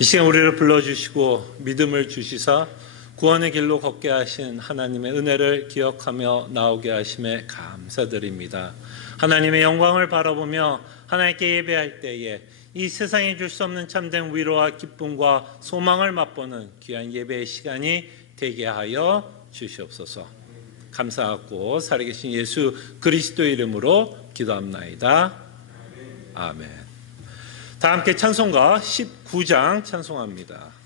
이 시간 우리를 불러주시고 믿음을 주시사 구원의 길로 걷게 하신 하나님의 은혜를 기억하며 나오게 하심에 감사드립니다. 하나님의 영광을 바라보며 하나님께 예배할 때에 이 세상에 줄 수 없는 참된 위로와 기쁨과 소망을 맛보는 귀한 예배의 시간이 되게 하여 주시옵소서. 감사하고 살아계신 예수 그리스도 이름으로 기도합나이다. 아멘. 다 함께 찬송가 19장 찬송합니다.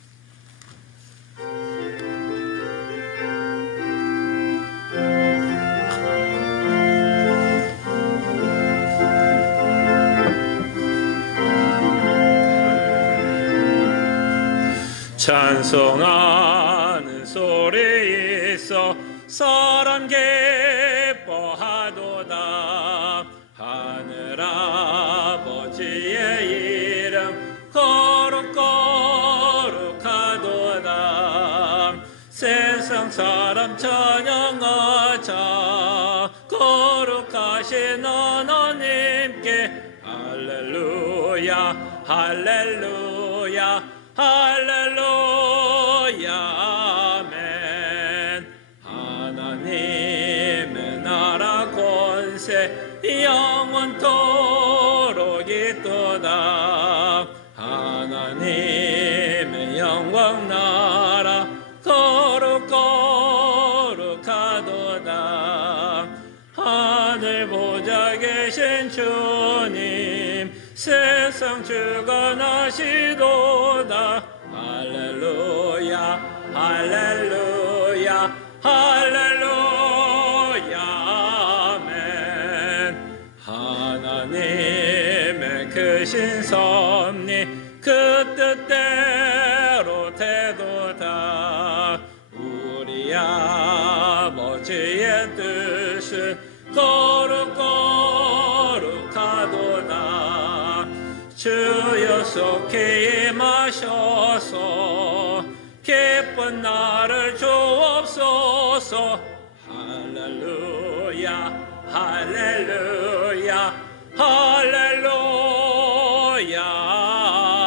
찬송하는 소리 있어 사람 기뻐하도다. 하늘 아버지의 이름 거룩하도다. 세상 사람 찬양하자. 거룩하신 하나님께 할렐루야 할렐루야 할렐루야 아멘. 하나님의 나라 권세 영원토록 있도다. 하나님의 영광 나라 거룩하도다. 하늘 보좌 계신 주님 세상 주관하시도다. 할렐루야 할렐루야 할렐루야 아멘. 하나님의 크신 섭리 그 뜻대로 되도다. 우리 아버지의 뜻은 거룩하도다. 주여 속히 임하셔서 기쁜 나를 주옵소서. 할렐루야 할렐루야 할렐루야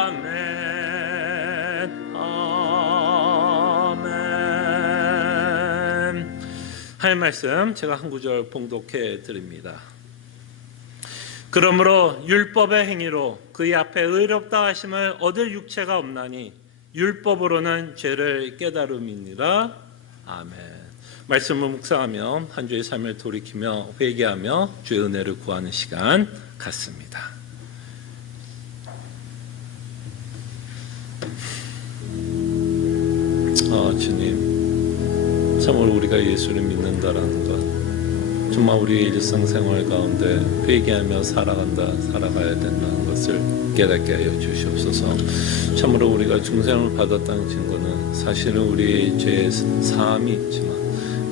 아멘 아멘. 할 말씀 제가 한 구절 봉독해 드립니다. 그러므로 율법의 행위로 그의 앞에 의롭다 하심을 얻을 육체가 없나니 율법으로는 죄를 깨달음이니라. 아멘. 말씀을 묵상하며 한 주의 삶을 돌이키며 회개하며 주의 은혜를 구하는 시간 갖습니다. 주님, 참으로 우리가 예수를 믿는다라는 것, 정말 우리의 일상생활 가운데 회개하며 살아가야 된다는 것을 깨닫게 하여 주시옵소서. 참으로 우리가 중생을 받았다는 증거는 사실은 우리의 죄의 사함이 있지만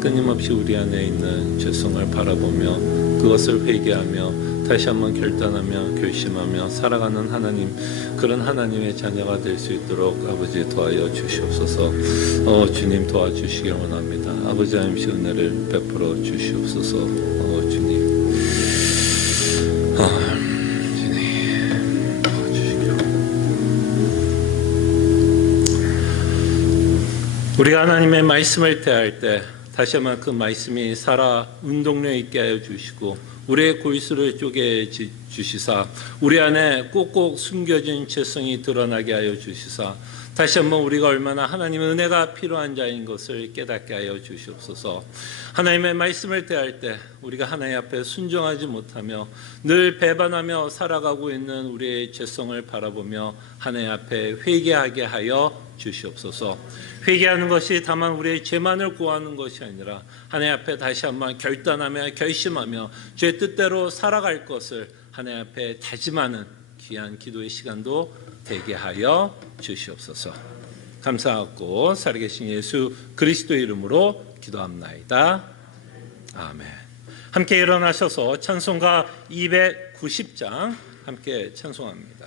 끊임없이 우리 안에 있는 죄성을 바라보며 그것을 회개하며 다시 한번 결단하며 결심하며 살아가는 하나님, 그런 하나님의 자녀가 될 수 있도록 아버지 도와여 주시옵소서. 주님 도와주시길 원합니다. 아버지 하나님의 은혜를 베풀어 주시옵소서. 주님 도와주시길. 우리가 하나님의 말씀을 대할 때 다시 한번 그 말씀이 살아 운동력 있게 하여 주시고 우리의 골수를 쪼개 주시사 우리 안에 꼭꼭 숨겨진 죄성이 드러나게 하여 주시사 다시 한번 우리가 얼마나 하나님의 은혜가 필요한 자인 것을 깨닫게 하여 주시옵소서. 하나님의 말씀을 대할 때 우리가 하나님 앞에 순종하지 못하며 늘 배반하며 살아가고 있는 우리의 죄성을 바라보며 하나님 앞에 회개하게 하여 주시옵소서. 회개하는 것이 다만 우리의 죄만을 구하는 것이 아니라 하나님 앞에 다시 한번 결단하며 결심하며 죄 뜻대로 살아갈 것을 하나님 앞에 다짐하는 귀한 기도의 시간도 되게 하여 주시옵소서. 감사하고 살아계신 예수 그리스도 이름으로 기도합나이다. 아멘. 함께 일어나셔서 찬송가 290장 함께 찬송합니다.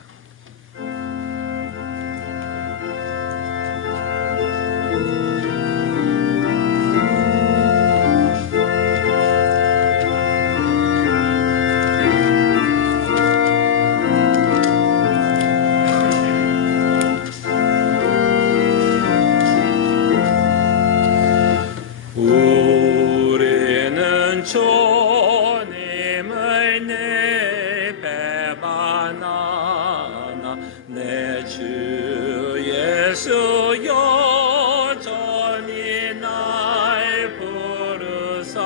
예수 여전히 날 부르사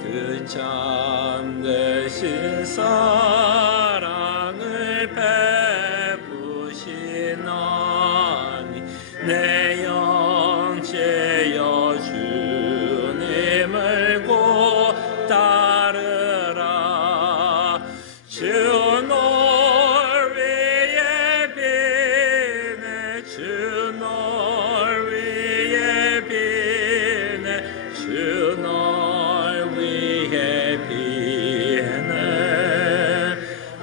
그 참되신 사랑을 베푸시나니 내 영체여 주님을 곧 따르라 주 널 위해 비네 주 널 위해 비네 주 널 위해 비네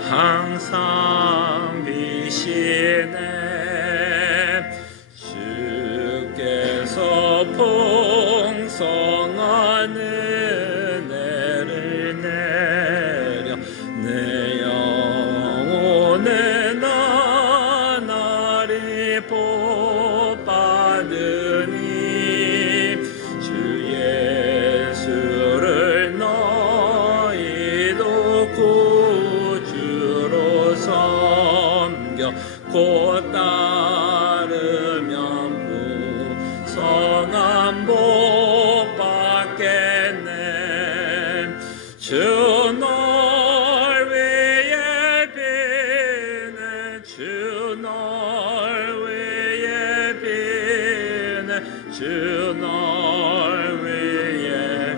항상 비시네 주께서 풍성한 은혜를 내려 내 영혼은 나날이 복받으니 주 예수를 너희도 구주로 섬겨 곧 따르면 부성한 복 받겠네 주 널 위해 비네 주 널 위해 비네 주 널 위해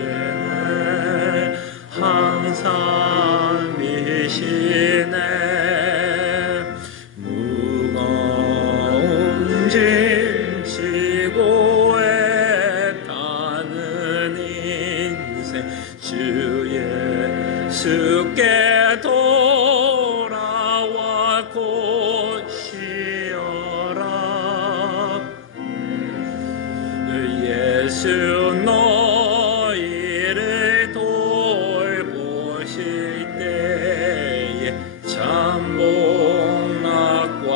비네 항상 비시네 무거운 짐 지고 애타는 인생 주 예수께 돌아와 곧 쉬어라 예수 너희를 돌보실 때에 참 복락과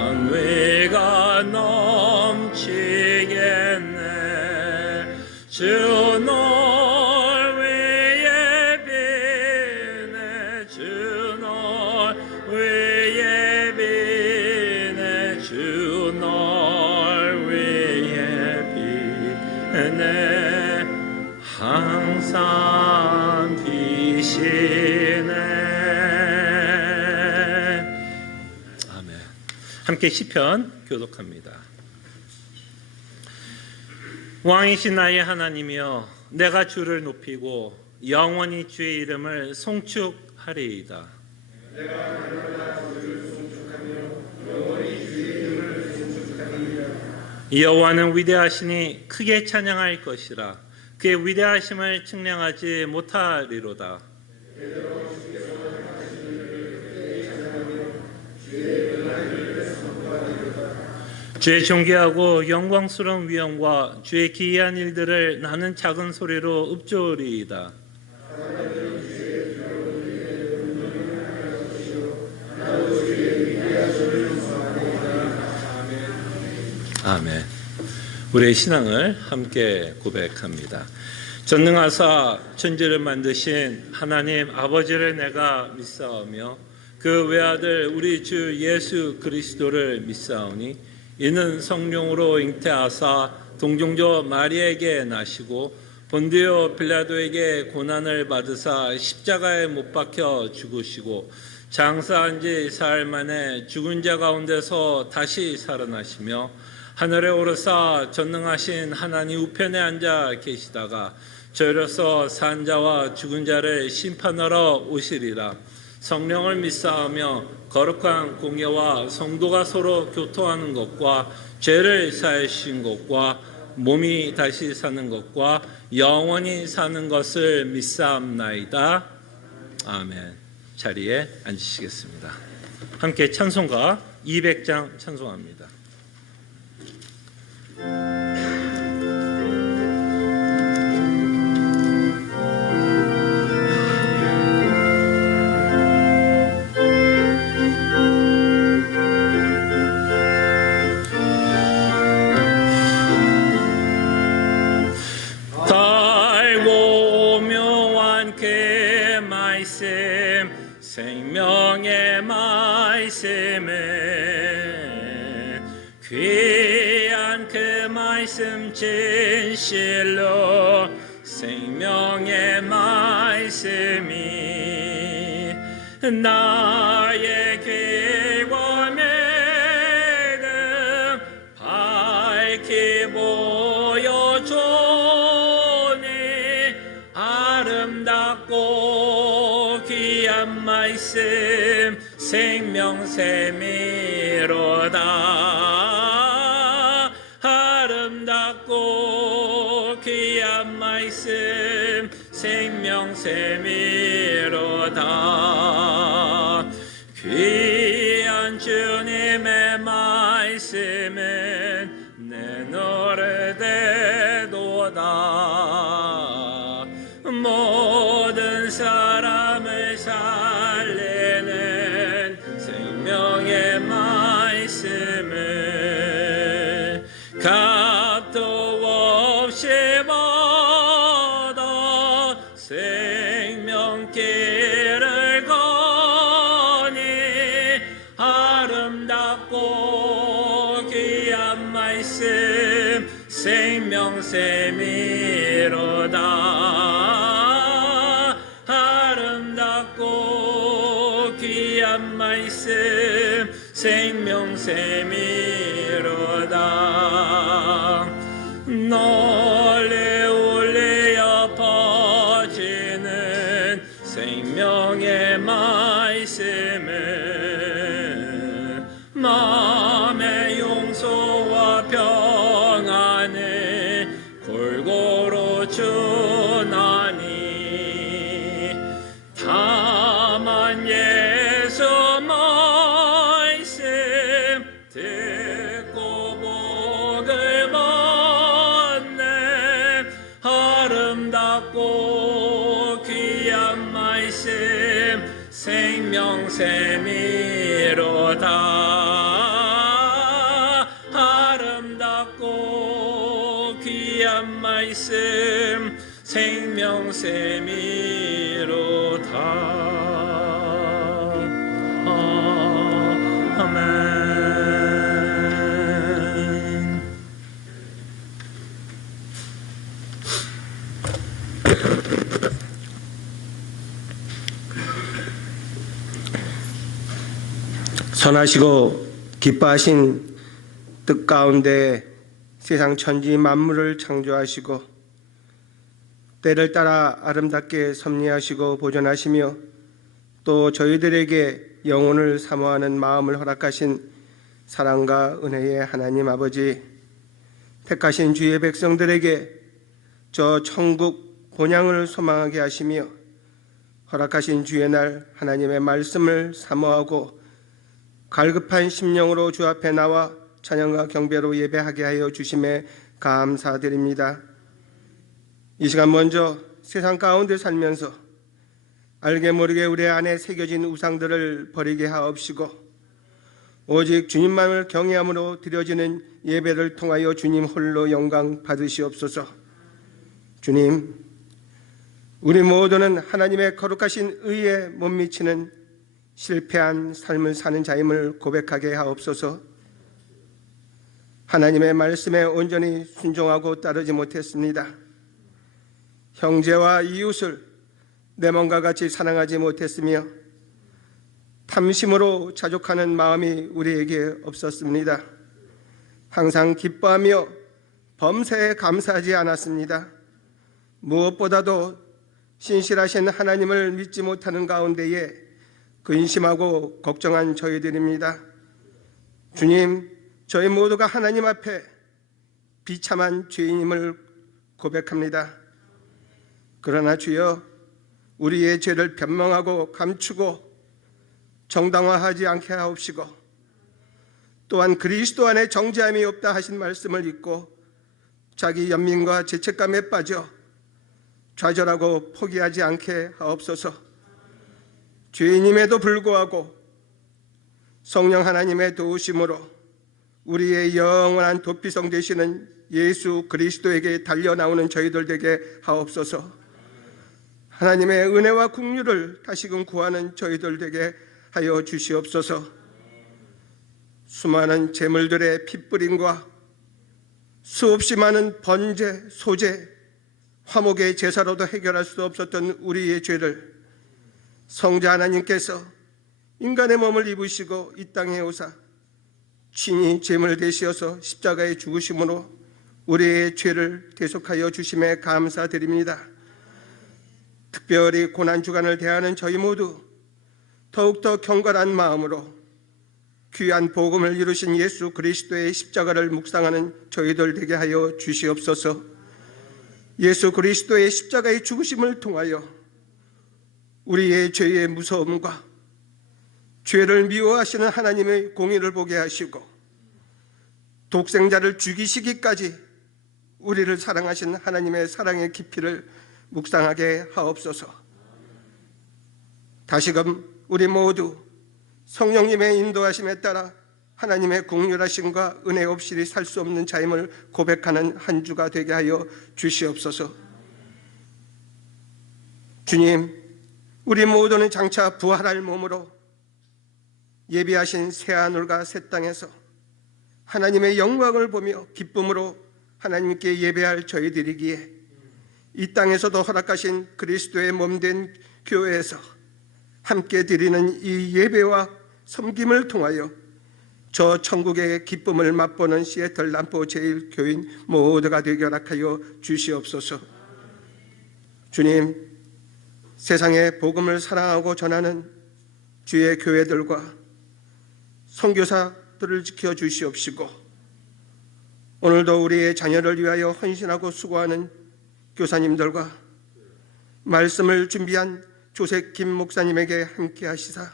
안위가 넘치겠네 주 널 위해 비네 주 널 위해 비네 주 널 위해 비네 항상 비시네 아멘. 함께 시편 교독합니다. 왕이신 나의 하나님이여 내가 주를 높이고 영원히 주의 이름을 송축하리이다. 여호와는 위대하시니 크게 찬양할 것이라 그의 위대하심을 측량하지 못하리로다. 주의 존귀하고 영광스러운 위엄과 주의 기이한 일들을 나는 작은 소리로 읊조리이다. 아멘. 우리의 신앙을 함께 고백합니다. 전능하사 천지를 만드신 하나님 아버지를 내가 믿사오며 그 외아들 우리 주 예수 그리스도를 믿사오니 이는 성령으로 잉태하사 동정녀 마리에게 나시고 본디오 빌라도에게 고난을 받으사 십자가에 못 박혀 죽으시고 장사한 지 사흘 만에 죽은 자 가운데서 다시 살아나시며 하늘에 오르사 전능하신 하나님 우편에 앉아 계시다가 저리로서 산 자와 죽은 자를 심판하러 오시리라. 성령을 믿사오며 거룩한 공예와 성도가 서로 교통하는 것과 죄를 사해 주신 것과 몸이 다시 사는 것과 영원히 사는 것을 믿사옵나이다. 아멘. 자리에 앉으시겠습니다. 함께 찬송가 200장 찬송합니다. 달고 묘한 그 말씀 생명의 말 말씀은 귀한 그 말씀 진실로 생명의 말씀이 나의 길과 믿음 밝히 보여주니 아름답고 귀한 말씀 생명샘이로다. 아름답고 귀한 말씀 생명샘이로다. 귀한 주님의 말씀은 내 노를 대도다. 모든 사람을 살리는 생명의 말씀을 값도 없이 받아 생명길을 거니 아름답고 귀한 말씀 생명샘이로다. 아름답고 귀한 말씀 생명샘이로다. 널리 울려 퍼지는 생명의 말씀은 마음의 용서와 평안을 골고루 주나니 다만 예수 말씀 듣고 복을 받네. 아름답고 귀한 말씀 생명샘이로다. 아름답고 귀한 말씀 생명샘이로다. 아멘. 선하시고 기뻐하신 뜻 가운데 세상 천지 만물을 창조하시고 때를 따라 아름답게 섭리하시고 보존하시며 또 저희들에게 영혼을 사모하는 마음을 허락하신 사랑과 은혜의 하나님 아버지, 택하신 주의 백성들에게 저 천국 본향을 소망하게 하시며 허락하신 주의 날 하나님의 말씀을 사모하고 갈급한 심령으로 주 앞에 나와 찬양과 경배로 예배하게 하여 주심에 감사드립니다. 이 시간 먼저 세상 가운데 살면서 알게 모르게 우리 안에 새겨진 우상들을 버리게 하옵시고 오직 주님만을 경외함으로 드려지는 예배를 통하여 주님 홀로 영광 받으시옵소서. 주님, 우리 모두는 하나님의 거룩하신 의에 못 미치는 실패한 삶을 사는 자임을 고백하게 하옵소서. 하나님의 말씀에 온전히 순종하고 따르지 못했습니다. 형제와 이웃을 내 몸과 같이 사랑하지 못했으며 탐심으로 자족하는 마음이 우리에게 없었습니다. 항상 기뻐하며 범사에 감사하지 않았습니다. 무엇보다도 신실하신 하나님을 믿지 못하는 가운데에 근심하고 걱정한 저희들입니다. 주님, 저희 모두가 하나님 앞에 비참한 죄인임을 고백합니다. 그러나 주여, 우리의 죄를 변명하고 감추고 정당화하지 않게 하옵시고 또한 그리스도 안에 정죄함이 없다 하신 말씀을 잊고 자기 연민과 죄책감에 빠져 좌절하고 포기하지 않게 하옵소서. 죄인임에도 불구하고 성령 하나님의 도우심으로 우리의 영원한 도피성 되시는 예수 그리스도에게 달려나오는 저희들 되게 하옵소서. 하나님의 은혜와 긍휼을 다시금 구하는 저희들 되게 하여 주시옵소서. 수많은 제물들의 핏부림과 수없이 많은 번제, 소제, 화목의 제사로도 해결할 수 없었던 우리의 죄를 성자 하나님께서 인간의 몸을 입으시고 이 땅에 오사 친히 제물 되시어서 십자가에 죽으심으로 우리의 죄를 대속하여 주심에 감사드립니다. 특별히 고난주간을 대하는 저희 모두 더욱더 경건한 마음으로 귀한 복음을 이루신 예수 그리스도의 십자가를 묵상하는 저희들 되게 하여 주시옵소서. 예수 그리스도의 십자가의 죽으심을 통하여 우리의 죄의 무서움과 죄를 미워하시는 하나님의 공의를 보게 하시고 독생자를 죽이시기까지 우리를 사랑하신 하나님의 사랑의 깊이를 묵상하게 하옵소서. 다시금 우리 모두 성령님의 인도하심에 따라 하나님의 긍휼하심과 은혜 없이 살 수 없는 자임을 고백하는 한 주가 되게 하여 주시옵소서. 주님, 우리 모두는 장차 부활할 몸으로 예비하신 새하늘과 새 땅에서 하나님의 영광을 보며 기쁨으로 하나님께 예배할 저희들이기에 이 땅에서도 허락하신 그리스도의 몸된 교회에서 함께 드리는 이 예배와 섬김을 통하여 저 천국의 기쁨을 맛보는 시애틀 남포 제1교인 모두가 되게 허락하여 주시옵소서. 주님, 세상의 복음을 사랑하고 전하는 주의 교회들과 선교사들을 지켜주시옵시고 오늘도 우리의 자녀를 위하여 헌신하고 수고하는 교사님들과 말씀을 준비한 조색 김 목사님에게 함께 하시사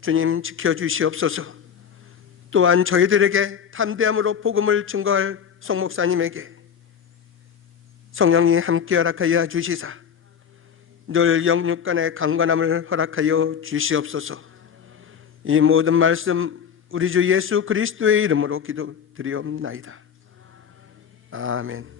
주님 지켜주시옵소서. 또한 저희들에게 담대함으로 복음을 증거할 송 목사님에게 성령이 함께 허락하여 주시사 늘 영육간의 강건함을 허락하여 주시옵소서. 이 모든 말씀 우리 주 예수 그리스도의 이름으로 기도드리옵나이다. 아멘.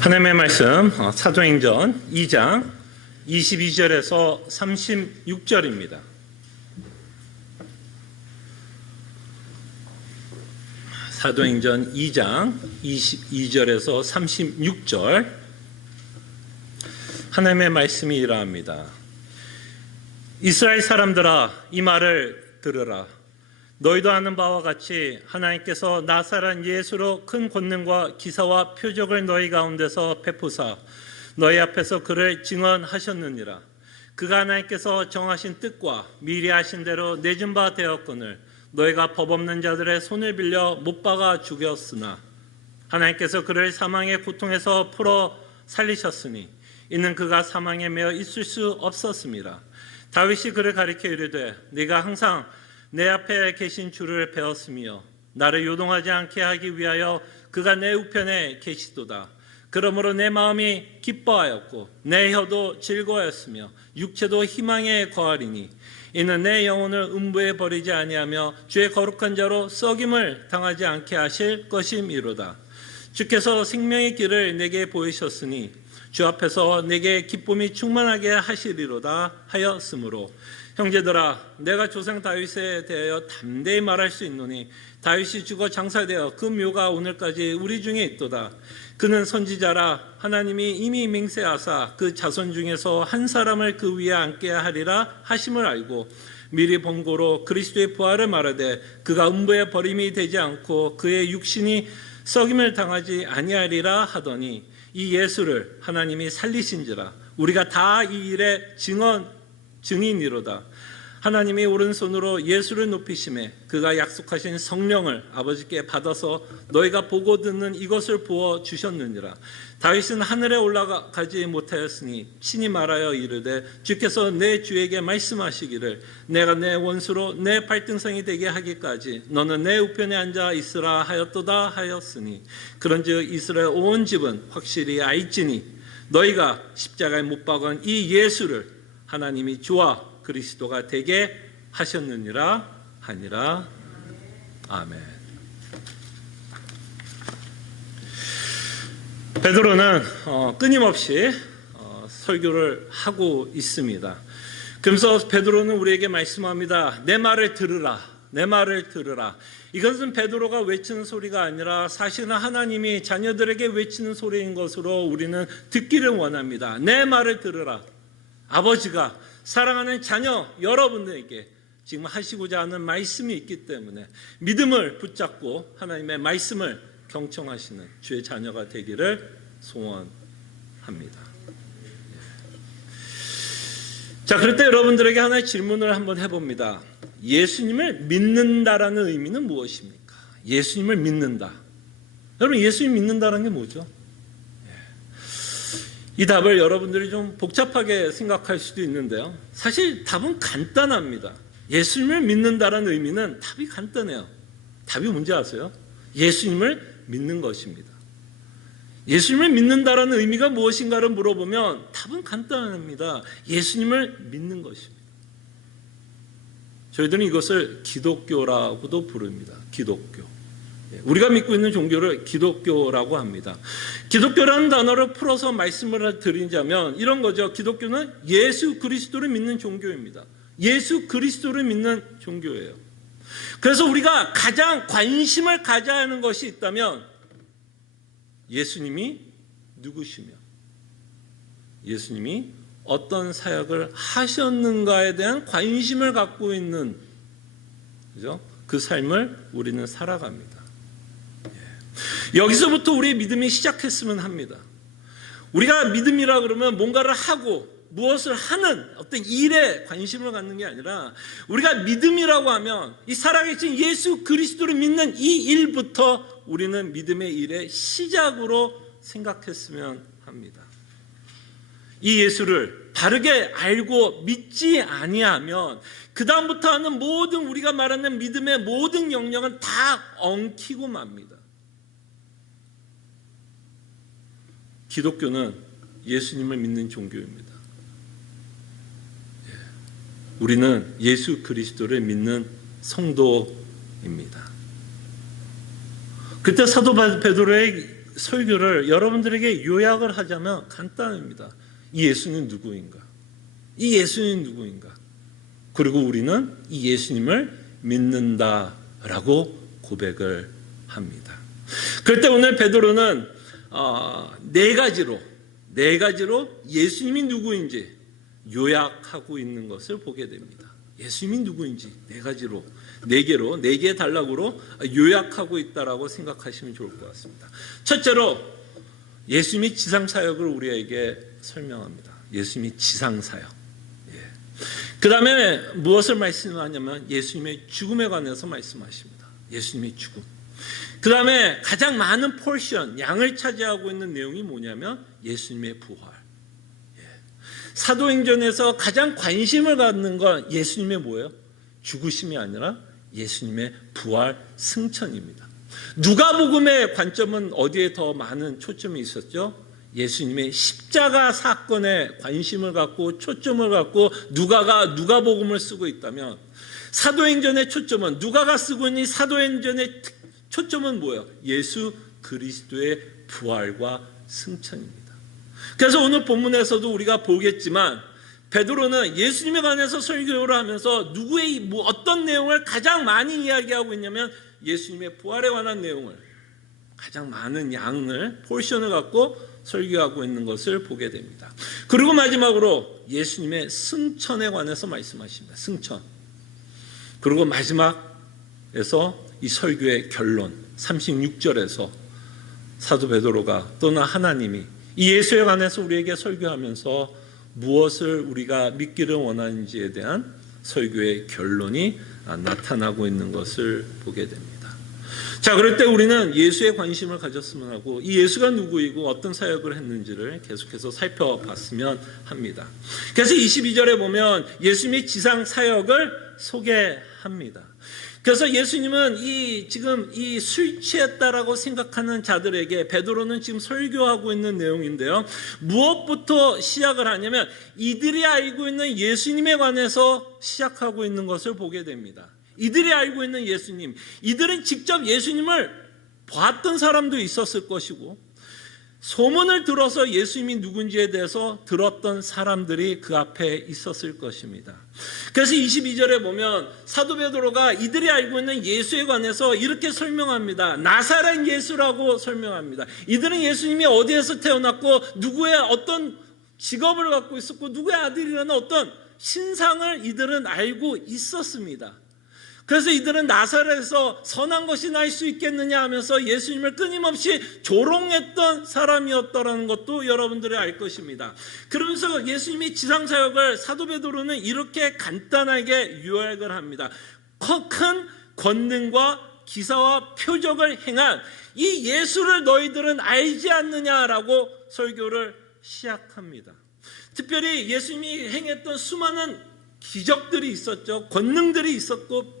하나님의 말씀 사도행전 2장 22절에서 36절입니다. 사도행전 2장 22절에서 36절 하나님의 말씀이 이러합니다. 이스라엘 사람들아, 이 말을 들으라. 너희도 아는 바와 같이 하나님께서 나사렛 예수로 큰 권능과 기사와 표적을 너희 가운데서 베푸사 너희 앞에서 그를 증언하셨느니라. 그가 하나님께서 정하신 뜻과 미리 하신 대로 내준 바 되었거늘 너희가 법 없는 자들의 손을 빌려 못 박아 죽였으나 하나님께서 그를 사망의 고통에서 풀어 살리셨으니 이는 그가 사망에 매어 있을 수 없었습니다. 다윗이 그를 가리켜 이르되 네가 항상 내 앞에 계신 주를 배웠으며 나를 요동하지 않게 하기 위하여 그가 내 우편에 계시도다. 그러므로 내 마음이 기뻐하였고 내 혀도 즐거워했으며 육체도 희망에 거하리니 이는 내 영혼을 음부에 버리지 아니하며 주의 거룩한 자로 썩임을 당하지 않게 하실 것임이로다. 주께서 생명의 길을 내게 보이셨으니 주 앞에서 내게 기쁨이 충만하게 하시리로다 하였으므로 형제들아, 내가 조상 다윗에 대하여 담대히 말할 수 있노니 다윗이 죽어 장사되어 그 묘가 오늘까지 우리 중에 있도다. 그는 선지자라 하나님이 이미 맹세하사 그 자손 중에서 한 사람을 그 위에 앉게 하리라 하심을 알고 미리 본고로 그리스도의 부활을 말하되 그가 음부에 버림이 되지 않고 그의 육신이 썩임을 당하지 아니하리라 하더니 이 예수를 하나님이 살리신지라 우리가 다 이 일의 증인이로다. 하나님이 오른손으로 예수를 높이심에 그가 약속하신 성령을 아버지께 받아서 너희가 보고 듣는 이것을 부어 주셨느니라. 다윗은 하늘에 올라가지 못하였으니 친히 말하여 이르되 주께서 내 주에게 말씀하시기를 내가 내 원수로 내 발등상이 되게 하기까지 너는 내 우편에 앉아 있으라 하였도다 하였으니 그런즉 이스라엘 온 집은 확실히 알지니 너희가 십자가에 못 박은 이 예수를 하나님이 주와 그리스도가 되게 하셨느니라 하니라. 아멘. 베드로는 끊임없이 설교를 하고 있습니다. 그러면서 베드로는 우리에게 말씀합니다. 내 말을 들으라. 내 말을 들으라. 이것은 베드로가 외치는 소리가 아니라 사실은 하나님이 자녀들에게 외치는 소리인 것으로 우리는 듣기를 원합니다. 내 말을 들으라. 아버지가 사랑하는 자녀 여러분들에게 지금 하시고자 하는 말씀이 있기 때문에 믿음을 붙잡고 하나님의 말씀을 경청하시는 주의 자녀가 되기를 소원합니다. 자, 그럴 때 여러분들에게 하나의 질문을 한번 해봅니다. 예수님을 믿는다라는 의미는 무엇입니까? 예수님을 믿는다. 여러분, 예수님 믿는다는 게 뭐죠? 이 답을 여러분들이 좀 복잡하게 생각할 수도 있는데요. 사실 답은 간단합니다. 예수님을 믿는다라는 의미는 답이 간단해요. 답이 뭔지 아세요? 예수님을 믿는 것입니다. 예수님을 믿는다라는 의미가 무엇인가를 물어보면 답은 간단합니다. 예수님을 믿는 것입니다. 저희들은 이것을 기독교라고도 부릅니다. 기독교. 우리가 믿고 있는 종교를 기독교라고 합니다. 기독교라는 단어를 풀어서 말씀을 드리자면 이런 거죠. 기독교는 예수 그리스도를 믿는 종교입니다. 예수 그리스도를 믿는 종교예요. 그래서 우리가 가장 관심을 가져야 하는 것이 있다면 예수님이 누구시며 예수님이 어떤 사역을 하셨는가에 대한 관심을 갖고 있는, 그죠? 그 삶을 우리는 살아갑니다. 여기서부터 우리의 믿음이 시작했으면 합니다. 우리가 믿음이라 그러면 뭔가를 하고 무엇을 하는 어떤 일에 관심을 갖는 게 아니라 우리가 믿음이라고 하면 이 살아계신 예수 그리스도를 믿는 이 일부터 우리는 믿음의 일의 시작으로 생각했으면 합니다. 이 예수를 바르게 알고 믿지 아니하면 그 다음부터 하는 모든 우리가 말하는 믿음의 모든 영역은 다 엉키고 맙니다. 기독교는 예수님을 믿는 종교입니다. 우리는 예수 그리스도를 믿는 성도입니다. 그때 사도 베드로의 설교를 여러분들에게 요약을 하자면 간단합니다. 이 예수는 누구인가? 이 예수는 누구인가? 그리고 우리는 이 예수님을 믿는다라고 고백을 합니다. 그럴 때 오늘 베드로는 네 가지로 예수님이 누구인지 요약하고 있는 것을 보게 됩니다. 예수님이 누구인지 네 개의 단락으로 요약하고 있다라고 생각하시면 좋을 것 같습니다. 첫째로 예수님이 지상사역을 우리에게 설명합니다. 예수님이 지상사역. 그 다음에 무엇을 말씀하냐면 예수님의 죽음에 관해서 말씀하십니다. 예수님의 죽음. 그 다음에 가장 많은 포션, 양을 차지하고 있는 내용이 뭐냐면 예수님의 부활. 사도행전에서 가장 관심을 갖는 건 예수님의 뭐예요? 죽으심이 아니라 예수님의 부활 승천입니다. 누가복음의 관점은 어디에 더 많은 초점이 있었죠? 예수님의 십자가 사건에 관심을 갖고 초점을 갖고 누가복음을 쓰고 있다면 사도행전의 초점은 누가가 쓰고 있는 사도행전의 초점은 뭐예요? 예수 그리스도의 부활과 승천입니다. 그래서 오늘 본문에서도 우리가 보겠지만 베드로는 예수님에 관해서 설교를 하면서 어떤 내용을 가장 많이 이야기하고 있냐면 예수님의 부활에 관한 내용을 가장 많은 양을 포션을 갖고 설교하고 있는 것을 보게 됩니다. 그리고 마지막으로 예수님의 승천에 관해서 말씀하십니다. 승천. 그리고 마지막에서 이 설교의 결론 36절에서 사도 베드로가 또는 하나님이 이 예수에 관해서 우리에게 설교하면서 무엇을 우리가 믿기를 원하는지에 대한 설교의 결론이 나타나고 있는 것을 보게 됩니다. 자, 그럴 때 우리는 예수에 관심을 가졌으면 하고 이 예수가 누구이고 어떤 사역을 했는지를 계속해서 살펴봤으면 합니다. 그래서 22절에 보면 예수님의 지상 사역을 소개합니다. 그래서 예수님은 지금 술 취했다라고 생각하는 자들에게 베드로는 지금 설교하고 있는 내용인데요. 무엇부터 시작을 하냐면 이들이 알고 있는 예수님에 관해서 시작하고 있는 것을 보게 됩니다. 이들이 알고 있는 예수님, 이들은 직접 예수님을 봤던 사람도 있었을 것이고 소문을 들어서 예수님이 누군지에 대해서 들었던 사람들이 그 앞에 있었을 것입니다. 그래서 22절에 보면 사도 베드로가 이들이 알고 있는 예수에 관해서 이렇게 설명합니다. 나사렛 예수라고 설명합니다. 이들은 예수님이 어디에서 태어났고 누구의 어떤 직업을 갖고 있었고 누구의 아들이라는 어떤 신상을 이들은 알고 있었습니다. 그래서 이들은 나사렛에서 선한 것이 날 수 있겠느냐 하면서 예수님을 끊임없이 조롱했던 사람이었다는 것도 여러분들이 알 것입니다. 그러면서 예수님이 지상사역을 사도 베드로는 이렇게 간단하게 요약을 합니다. 큰 권능과 기사와 표적을 행한 이 예수를 너희들은 알지 않느냐라고 설교를 시작합니다. 특별히 예수님이 행했던 수많은 기적들이 있었죠. 권능들이 있었고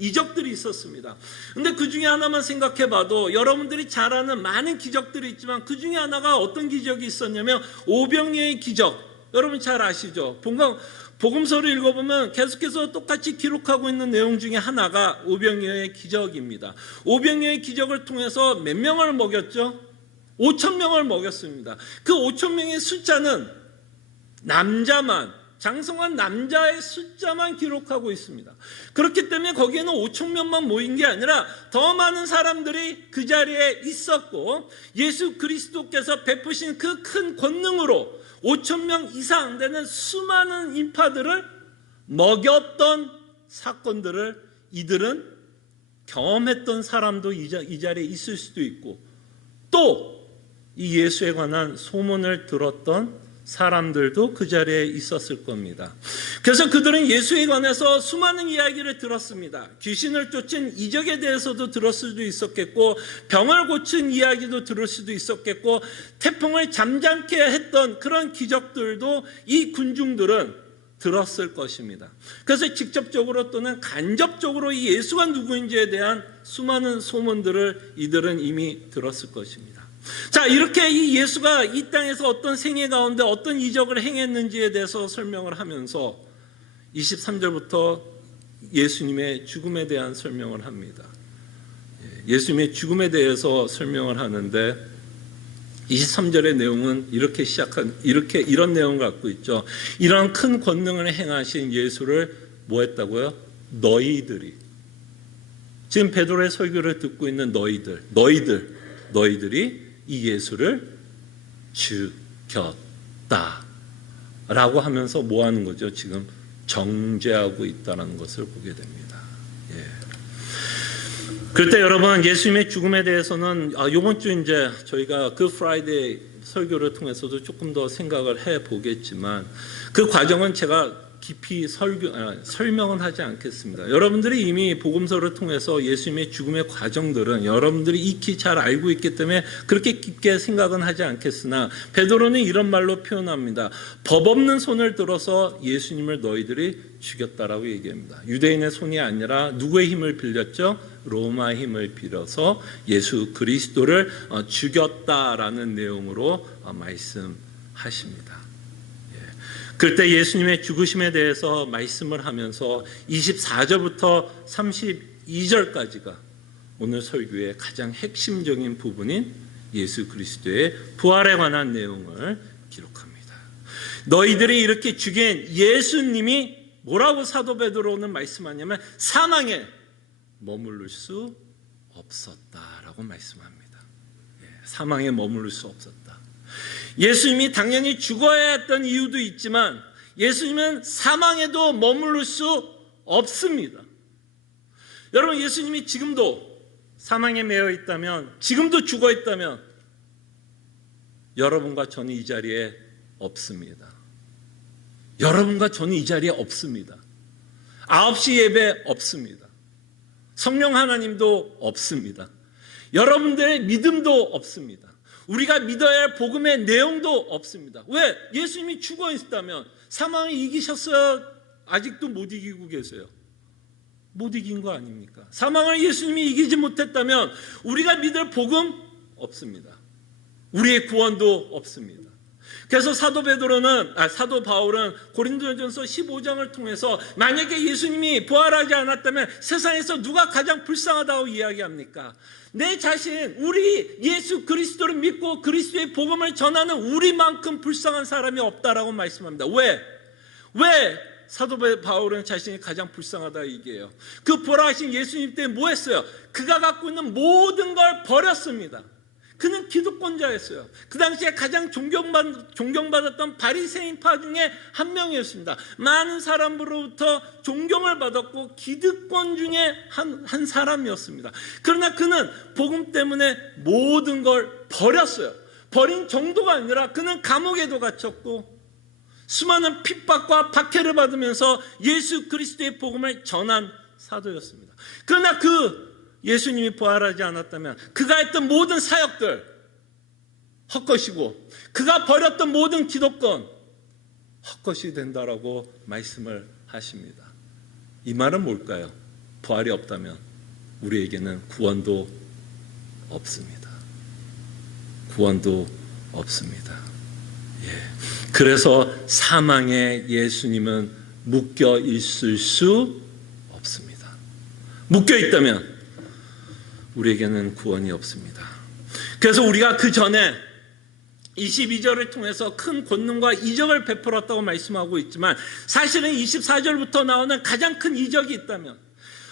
이적들이 있었습니다. 근데 그 중에 하나만 생각해 봐도 여러분들이 잘 아는 많은 기적들이 있지만 그 중에 하나가 어떤 기적이 있었냐면 오병이어의 기적. 여러분 잘 아시죠? 복음서를 읽어보면 계속해서 똑같이 기록하고 있는 내용 중에 하나가 오병이어의 기적입니다. 오병이어의 기적을 통해서 몇 명을 먹였죠? 5,000명을 먹였습니다. 그 5,000명의 숫자는 장성한 남자의 숫자만 기록하고 있습니다. 그렇기 때문에 거기에는 5,000명만 모인 게 아니라 더 많은 사람들이 그 자리에 있었고 예수 그리스도께서 베푸신 그 큰 권능으로 5,000명 이상 되는 수많은 인파들을 먹였던 사건들을 이들은 경험했던 사람도 이 자리에 있을 수도 있고 또 이 예수에 관한 소문을 들었던 사람들도 그 자리에 있었을 겁니다. 그래서 그들은 예수에 관해서 수많은 이야기를 들었습니다. 귀신을 쫓은 이적에 대해서도 들을 수도 있었겠고 병을 고친 이야기도 들을 수도 있었겠고 태풍을 잠잠케 했던 그런 기적들도 이 군중들은 들었을 것입니다. 그래서 직접적으로 또는 간접적으로 이 예수가 누구인지에 대한 수많은 소문들을 이들은 이미 들었을 것입니다. 자, 이렇게 이 예수가 이 땅에서 어떤 생애 가운데 어떤 이적을 행했는지에 대해서 설명을 하면서 23절부터 예수님의 죽음에 대한 설명을 합니다. 예수님의 죽음에 대해서 설명을 하는데 23절의 내용은 이런 내용을 갖고 있죠. 이런 큰 권능을 행하신 예수를 뭐 했다고요? 너희들이. 지금 베드로의 설교를 듣고 있는 너희들이 이 예수를 죽였다 라고 하면서 뭐 하는 거죠? 지금 정죄하고 있다는 것을 보게 됩니다. 그럴 때 여러분 예수님의 죽음에 대해서는 이번 주 이제 저희가 그 프라이데이 설교를 통해서도 조금 더 생각을 해보겠지만 그 과정은 제가 깊이 설명은 하지 않겠습니다. 여러분들이 이미 복음서를 통해서 예수님의 죽음의 과정들은 여러분들이 익히 잘 알고 있기 때문에 그렇게 깊게 생각은 하지 않겠으나 베드로는 이런 말로 표현합니다. 법 없는 손을 들어서 예수님을 너희들이 죽였다라고 얘기합니다. 유대인의 손이 아니라 누구의 힘을 빌렸죠? 로마 힘을 빌어서 예수 그리스도를 죽였다라는 내용으로 말씀하십니다. 그럴 때 예수님의 죽으심에 대해서 말씀을 하면서 24절부터 32절까지가 오늘 설교의 가장 핵심적인 부분인 예수 그리스도의 부활에 관한 내용을 기록합니다. 너희들이 이렇게 죽인 예수님이 뭐라고 사도 베드로는 말씀하냐면 사망에 머무를 수 없었다라고 말씀합니다. 사망에 머무를 수 없었다. 예수님이 당연히 죽어야 했던 이유도 있지만 예수님은 사망에도 머무를 수 없습니다. 여러분 예수님이 지금도 사망에 매여 있다면 지금도 죽어 있다면 여러분과 저는 이 자리에 없습니다. 여러분과 저는 이 자리에 없습니다. 9시 예배 없습니다. 성령 하나님도 없습니다. 여러분들의 믿음도 없습니다. 우리가 믿어야 할 복음의 내용도 없습니다. 왜? 예수님이 죽어 있다면 사망을 이기셨어요? 아직도 못 이기고 계세요. 못 이긴 거 아닙니까? 사망을 예수님이 이기지 못했다면 우리가 믿을 복음 없습니다. 우리의 구원도 없습니다. 그래서 사도 바울은 고린도전서 15장을 통해서 만약에 예수님이 부활하지 않았다면 세상에서 누가 가장 불쌍하다고 이야기합니까? 내 자신, 우리 예수 그리스도를 믿고 그리스도의 복음을 전하는 우리만큼 불쌍한 사람이 없다라고 말씀합니다. 왜 사도 바울은 자신이 가장 불쌍하다 얘기해요? 그 부활하신 예수님 때문에 뭐 했어요? 그가 갖고 있는 모든 걸 버렸습니다. 그는 기득권자였어요. 그 당시에 가장 존경받았던 바리새인파 중에 한 명이었습니다. 많은 사람으로부터 존경을 받았고 기득권 중에 한 사람이었습니다. 그러나 그는 복음 때문에 모든 걸 버렸어요. 버린 정도가 아니라 그는 감옥에도 갇혔고 수많은 핍박과 박해를 받으면서 예수 그리스도의 복음을 전한 사도였습니다. 그러나 예수님이 부활하지 않았다면 그가 했던 모든 사역들 헛것이고 그가 버렸던 모든 기독권 헛것이 된다라고 말씀을 하십니다. 이 말은 뭘까요? 부활이 없다면 우리에게는 구원도 없습니다. 구원도 없습니다. 그래서 사망에 예수님은 묶여 있을 수 없습니다. 묶여 있다면 우리에게는 구원이 없습니다. 그래서 우리가 그 전에 22절을 통해서 큰 권능과 이적을 베풀었다고 말씀하고 있지만 사실은 24절부터 나오는 가장 큰 이적이 있다면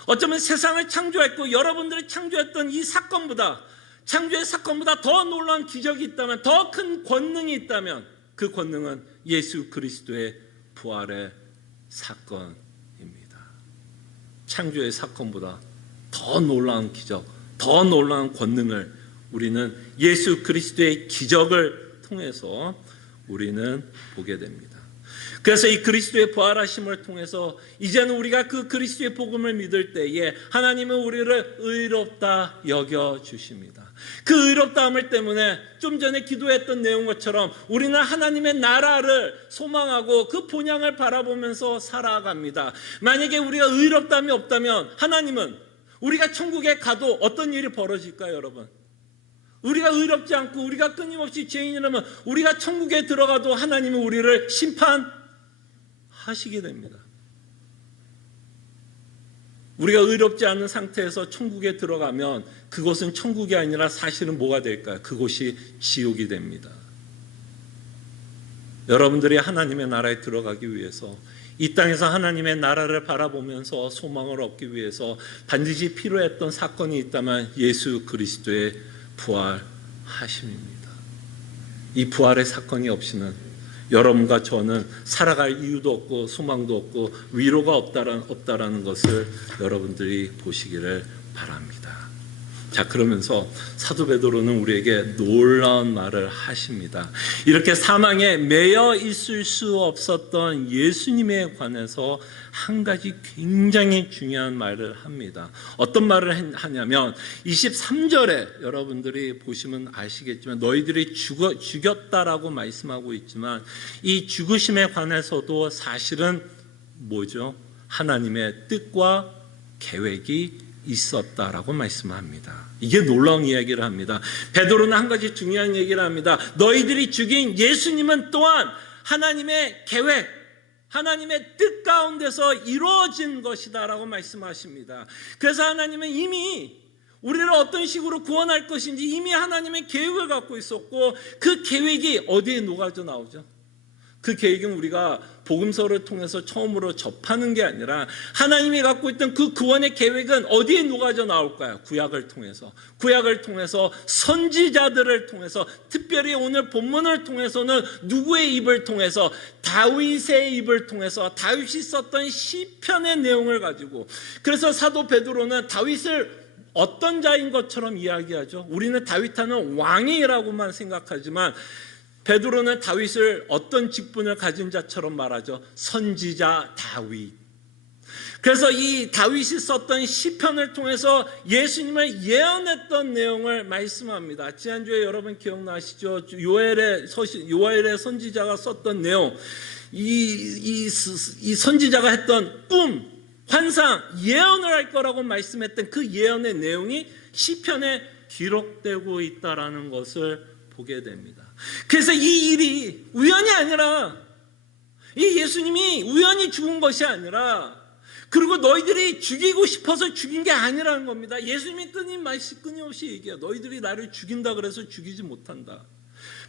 어쩌면 세상을 창조했고 여러분들이 창조했던 이 사건보다 창조의 사건보다 더 놀라운 기적이 있다면 더 큰 권능이 있다면 그 권능은 예수 그리스도의 부활의 사건입니다. 창조의 사건보다 더 놀라운 기적, 더 놀라운 권능을 우리는 예수 그리스도의 기적을 통해서 우리는 보게 됩니다. 그래서 이 그리스도의 부활하심을 통해서 이제는 우리가 그 그리스도의 복음을 믿을 때에 하나님은 우리를 의롭다 여겨주십니다. 그 의롭다함을 때문에 좀 전에 기도했던 내용처럼 우리는 하나님의 나라를 소망하고 그 본향을 바라보면서 살아갑니다. 만약에 우리가 의롭다함이 없다면 하나님은 우리가 천국에 가도 어떤 일이 벌어질까요, 여러분? 우리가 의롭지 않고 우리가 끊임없이 죄인이라면 우리가 천국에 들어가도 하나님은 우리를 심판하시게 됩니다. 우리가 의롭지 않은 상태에서 천국에 들어가면 그것은 천국이 아니라 사실은 뭐가 될까요? 그곳이 지옥이 됩니다. 여러분들이 하나님의 나라에 들어가기 위해서 이 땅에서 하나님의 나라를 바라보면서 소망을 얻기 위해서 반드시 필요했던 사건이 있다면 예수 그리스도의 부활하심입니다. 이 부활의 사건이 없이는 여러분과 저는 살아갈 이유도 없고 소망도 없고 위로가 없다라는 것을 여러분들이 보시기를 바랍니다. 자, 그러면서 사도 베드로는 우리에게 놀라운 말을 하십니다. 이렇게 사망에 매여 있을 수 없었던 예수님에 관해서 한 가지 굉장히 중요한 말을 합니다. 어떤 말을 하냐면 23절에 여러분들이 보시면 아시겠지만 너희들이 죽였다라고 말씀하고 있지만 이 죽으심에 관해서도 사실은 뭐죠? 하나님의 뜻과 계획이 있었다라고 말씀합니다. 이게 놀라운 이야기를 합니다. 베드로는 한 가지 중요한 얘기를 합니다. 너희들이 죽인 예수님은 또한 하나님의 계획, 하나님의 뜻 가운데서 이루어진 것이다라고 말씀하십니다. 그래서 하나님은 이미 우리를 어떤 식으로 구원할 것인지 이미 하나님의 계획을 갖고 있었고 그 계획이 어디에 녹아져 나오죠? 그 계획은 우리가 복음서를 통해서 처음으로 접하는 게 아니라 하나님이 갖고 있던 그 구원의 계획은 어디에 녹아져 나올까요? 구약을 통해서 선지자들을 통해서 특별히 오늘 본문을 통해서는 누구의 입을 통해서? 다윗의 입을 통해서 다윗이 썼던 시편의 내용을 가지고 그래서 사도 베드로는 다윗을 어떤 자인 것처럼 이야기하죠. 우리는 다윗하는 왕이라고만 생각하지만 베드로는 다윗을 어떤 직분을 가진 자처럼 말하죠. 선지자 다윗. 그래서 이 다윗이 썼던 시편을 통해서 예수님을 예언했던 내용을 말씀합니다. 지난주에 여러분 기억나시죠? 요엘의 선지자가 썼던 내용, 이 선지자가 했던 꿈, 환상, 예언을 할 거라고 말씀했던 그 예언의 내용이 시편에 기록되고 있다라는 것을 보게 됩니다. 그래서 이 일이 우연이 아니라, 이 예수님이 우연히 죽은 것이 아니라, 그리고 너희들이 죽이고 싶어서 죽인 게 아니라는 겁니다. 예수님이 끊임없이 얘기해요. 너희들이 나를 죽인다 그래서 죽이지 못한다.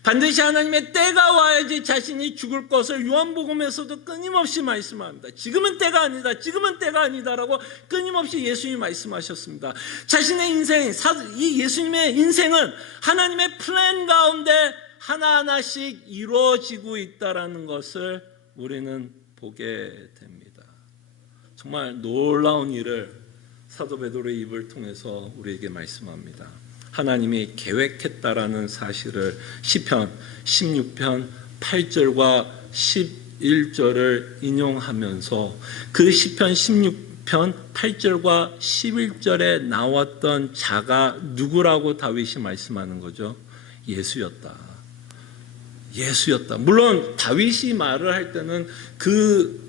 반드시 하나님의 때가 와야지 자신이 죽을 것을 요한복음에서도 끊임없이 말씀합니다. 지금은 때가 아니다, 지금은 때가 아니다라고 끊임없이 예수님이 말씀하셨습니다. 자신의 인생, 이 예수님의 인생은 하나님의 플랜 가운데 하나하나씩 이루어지고 있다는 것을 우리는 보게 됩니다. 정말 놀라운 일을 사도 베드로의 입을 통해서 우리에게 말씀합니다. 하나님이 계획했다라는 사실을 시편 16편 8절과 11절을 인용하면서 그 시편 16편 8절과 11절에 나왔던 자가 누구라고 다윗이 말씀하는 거죠? 예수였다. 물론 다윗이 말을 할 때는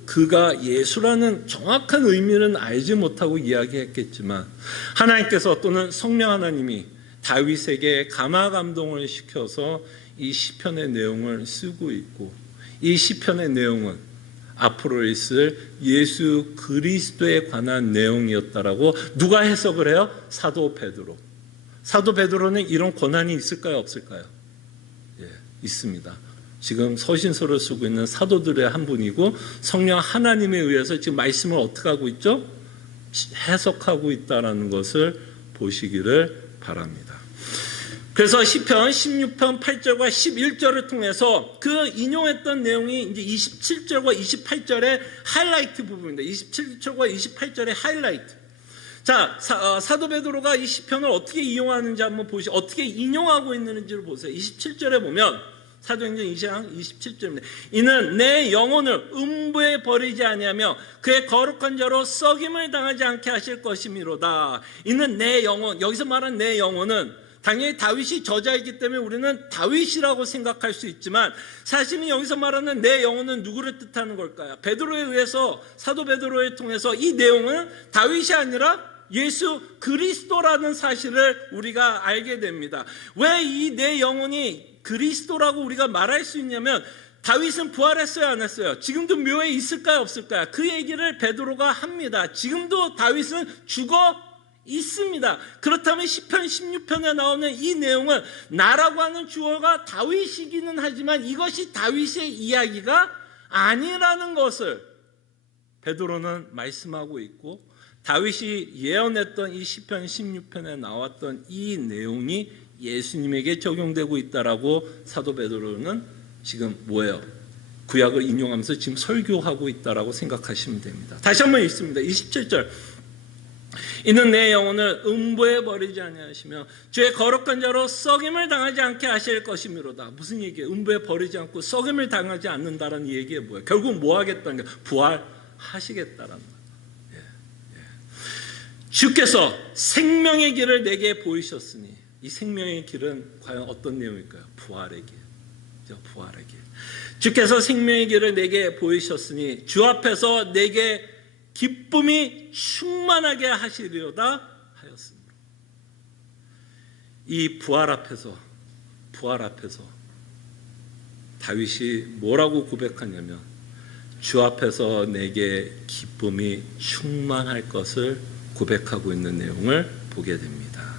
그가 예수라는 정확한 의미는 알지 못하고 이야기했겠지만 하나님께서 또는 성령 하나님이 다윗에게 감화감동을 시켜서 이 시편의 내용을 쓰고 있고, 이 시편의 내용은 앞으로 있을 예수 그리스도에 관한 내용이었다라고 누가 해석을 해요? 사도 베드로. 사도 베드로는 이런 권한이 있을까요, 없을까요? 있습니다. 지금 서신서를 쓰고 있는 사도들의 한 분이고 성령 하나님에 의해서 지금 말씀을 어떻게 하고 있죠? 해석하고 있다는 것을 보시기를 바랍니다. 그래서 시편 16편 8절과 11절을 통해서 그 인용했던 내용이 이제 27절과 28절의 하이라이트 부분입니다. 27절과 28절의 하이라이트. 자, 사도 베드로가 이 시편을 어떻게 이용하는지 한번 보시죠. 어떻게 인용하고 있는지를 보세요. 27절에 보면 사도행전 2장 27절입니다. 이는 내 영혼을 음부에 버리지 아니하며 그의 거룩한 자로 썩임을 당하지 않게 하실 것이미로다. 이는 내 영혼, 여기서 말한 내 영혼은 당연히 다윗이 저자이기 때문에 우리는 다윗이라고 생각할 수 있지만 사실은 여기서 말하는 내 영혼은 누구를 뜻하는 걸까요? 베드로에 의해서, 사도 베드로를 통해서 이 내용은 다윗이 아니라 예수 그리스도라는 사실을 우리가 알게 됩니다. 왜 이 내 영혼이 그리스도라고 우리가 말할 수 있냐면 다윗은 부활했어요, 안 했어요? 지금도 묘에 있을까요, 없을까요? 그 얘기를 베드로가 합니다. 지금도 다윗은 죽어 있습니다. 그렇다면 시편 16편에 나오는 이 내용은 나라고 하는 주어가 다윗이기는 하지만 이것이 다윗의 이야기가 아니라는 것을 베드로는 말씀하고 있고, 다윗이 예언했던 이 시편 16편에 나왔던 이 내용이 예수님에게 적용되고 있다라고 사도 베드로는 지금 뭐예요? 구약을 인용하면서 지금 설교하고 있다라고 생각하시면 됩니다. 다시 한번 읽습니다. 27절. 이는 내 영혼을 음부에 버리지 아니하시며 주의 거룩한 자로 썩임을 당하지 않게 하실 것이미로다. 무슨 얘기예요? 음부에 버리지 않고 썩임을 당하지 않는다라는 얘기가 뭐예요? 결국 뭐 하겠다는 거예요? 부활하시겠다라는 거예요. 주께서 생명의 길을 내게 보이셨으니, 이 생명의 길은 과연 어떤 내용일까요? 부활의 길. 부활의 길. 주께서 생명의 길을 내게 보이셨으니 주 앞에서 내게 기쁨이 충만하게 하시리로다 하였습니다. 이 부활 앞에서 다윗이 뭐라고 고백하냐면 주 앞에서 내게 기쁨이 충만할 것을 고백하고 있는 내용을 보게 됩니다.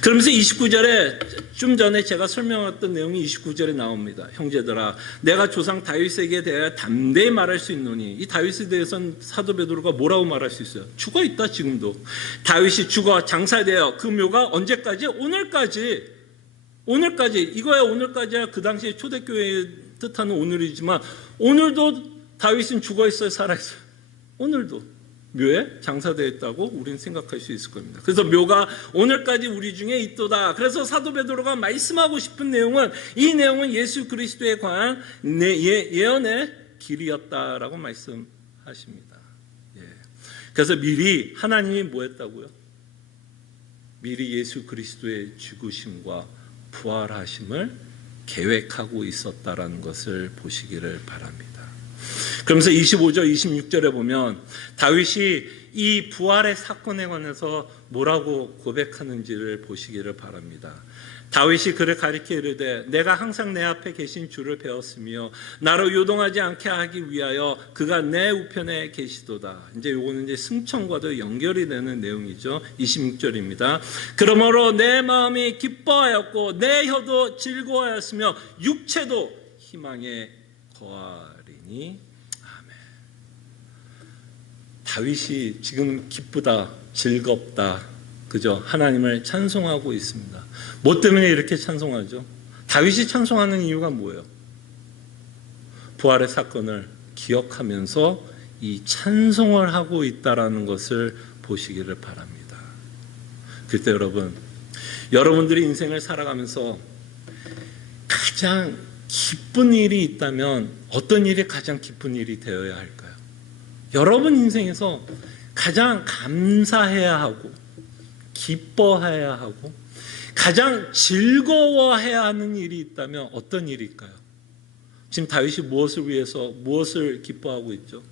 그러면서 29절에 좀 전에 제가 설명했던 내용이 29절에 나옵니다. 형제들아, 내가 조상 다윗에게 대하여 담대히 말할 수 있노니, 이 다윗에 대해서는 사도 베드로가 뭐라고 말할 수 있어요? 죽어 있다. 지금도 다윗이 죽어 장사되어 그 묘가 언제까지? 오늘까지. 이거야 오늘까지야. 그 당시에 초대교회의 뜻하는 오늘이지만 오늘도 다윗은 죽어 있어요, 살아 있어요? 오늘도 묘에 장사되어 있다고 우리는 생각할 수 있을 겁니다. 그래서 묘가 오늘까지 우리 중에 있도다. 그래서 사도 베드로가 말씀하고 싶은 내용은, 이 내용은 예수 그리스도에 관한 예언의 길이었다라고 말씀하십니다. 그래서 미리 하나님이 뭐 했다고요? 미리 예수 그리스도의 죽으심과 부활하심을 계획하고 있었다라는 것을 보시기를 바랍니다. 그러면서 25절, 26절에 보면 다윗이 이 부활의 사건에 관해서 뭐라고 고백하는지를 보시기를 바랍니다. 다윗이 그를 가리켜 이르되 내가 항상 내 앞에 계신 주를 배웠으며 나로 요동하지 않게 하기 위하여 그가 내 우편에 계시도다. 이제 요거는 이제 승천과도 연결이 되는 내용이죠. 26절입니다. 그러므로 내 마음이 기뻐하였고 내 혀도 즐거워하였으며 육체도 희망에 거하리니. 아멘. 다윗이 지금 기쁘다, 즐겁다, 그죠? 하나님을 찬송하고 있습니다. 뭐 때문에 이렇게 찬송하죠? 다윗이 찬송하는 이유가 뭐예요? 부활의 사건을 기억하면서 이 찬송을 하고 있다라는 것을 보시기를 바랍니다. 그때 여러분들이 인생을 살아가면서 가장 기쁜 일이 있다면 어떤 일이 가장 기쁜 일이 되어야 할까요? 여러분 인생에서 가장 감사해야 하고 기뻐해야 하고 가장 즐거워해야 하는 일이 있다면 어떤 일일까요? 지금 다윗이 무엇을 위해서 무엇을 기뻐하고 있죠?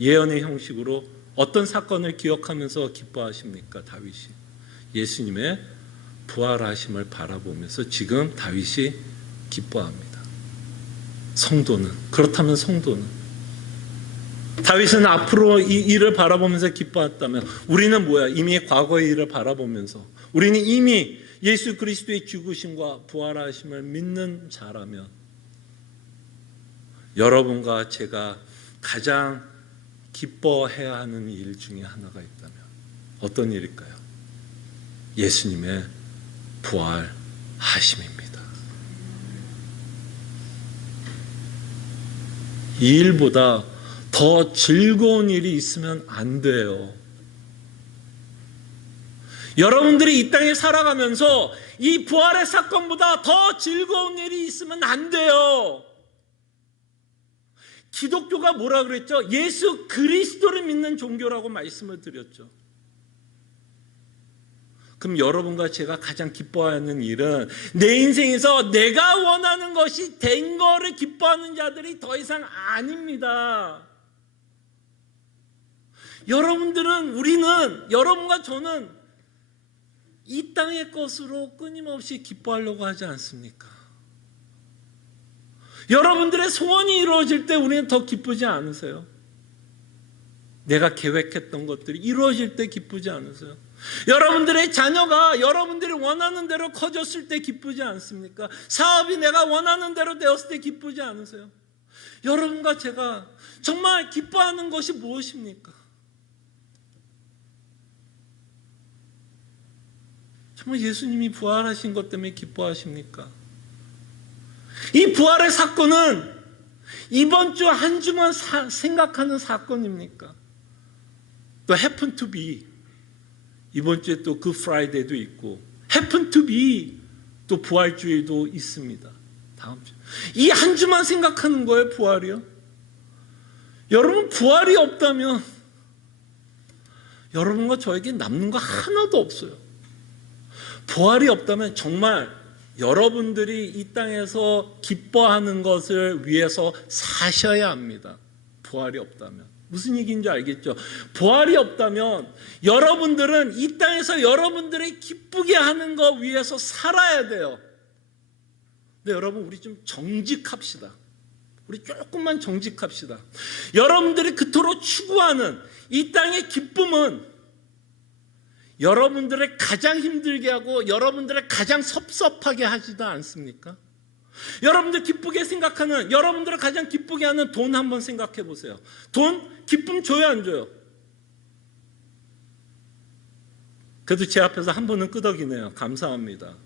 예언의 형식으로 어떤 사건을 기억하면서 기뻐하십니까? 다윗이 예수님의 부활하심을 바라보면서 지금 다윗이 기뻐합니다. 성도는, 그렇다면 성도는, 다윗은 앞으로 이 일을 바라보면서 기뻐했다면 우리는 뭐야? 이미 과거의 일을 바라보면서 우리는 이미 예수 그리스도의 죽으심과 부활하심을 믿는 자라면 여러분과 제가 가장 기뻐해야 하는 일 중에 하나가 있다면 어떤 일일까요? 예수님의 부활하심입니다. 이 일보다 더 즐거운 일이 있으면 안 돼요. 여러분들이 이 땅에 살아가면서 이 부활의 사건보다 더 즐거운 일이 있으면 안 돼요. 기독교가 뭐라 그랬죠? 예수 그리스도를 믿는 종교라고 말씀을 드렸죠. 그럼 여러분과 제가 가장 기뻐하는 일은 내 인생에서 내가 원하는 것이 된 거를 기뻐하는 자들이 더 이상 아닙니다. 우리는, 여러분과 저는 이 땅의 것으로 끊임없이 기뻐하려고 하지 않습니까? 여러분들의 소원이 이루어질 때 우리는 더 기쁘지 않으세요? 내가 계획했던 것들이 이루어질 때 기쁘지 않으세요? 여러분들의 자녀가 여러분들이 원하는 대로 커졌을 때 기쁘지 않습니까? 사업이 내가 원하는 대로 되었을 때 기쁘지 않으세요? 여러분과 제가 정말 기뻐하는 것이 무엇입니까? 정말 예수님이 부활하신 것 때문에 기뻐하십니까? 이 부활의 사건은 이번 주 한 주만 생각하는 사건입니까? 또 happen to be, 이번 주에 또 그 프라이데이도 있고 happen to be 또 부활주일도 있습니다. 다음 주. 이 한 주만 생각하는 거예요, 부활이요? 여러분, 부활이 없다면 여러분과 저에게 남는 거 하나도 없어요. 부활이 없다면 정말 여러분들이 이 땅에서 기뻐하는 것을 위해서 사셔야 합니다. 부활이 없다면. 무슨 얘기인지 알겠죠? 부활이 없다면 여러분들은 이 땅에서 여러분들이 기쁘게 하는 것 위해서 살아야 돼요. 근데 여러분, 우리 좀 정직합시다. 우리 조금만 정직합시다. 여러분들이 그토록 추구하는 이 땅의 기쁨은 여러분들을 가장 힘들게 하고 여러분들을 가장 섭섭하게 하지도 않습니까? 여러분들 기쁘게 생각하는, 여러분들을 가장 기쁘게 하는 돈 한번 생각해 보세요. 돈 기쁨 줘요, 안 줘요? 그래도 제 앞에서 한 번은 끄덕이네요. 감사합니다.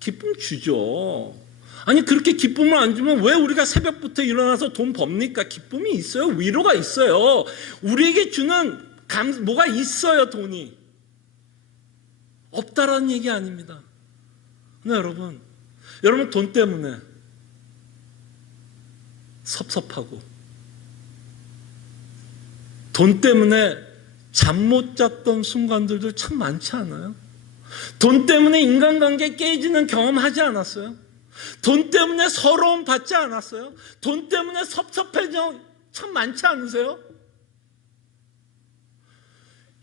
기쁨 주죠. 아니, 그렇게 기쁨을 안 주면 왜 우리가 새벽부터 일어나서 돈 법니까? 기쁨이 있어요. 위로가 있어요. 우리에게 주는 뭐가 있어요, 돈이. 없다라는 얘기 아닙니다. 근데 여러분 돈 때문에 섭섭하고 돈 때문에 잠 못 잤던 순간들도 참 많지 않아요? 돈 때문에 인간관계 깨지는 경험하지 않았어요? 돈 때문에 서러움 받지 않았어요? 돈 때문에 섭섭해져 참 많지 않으세요?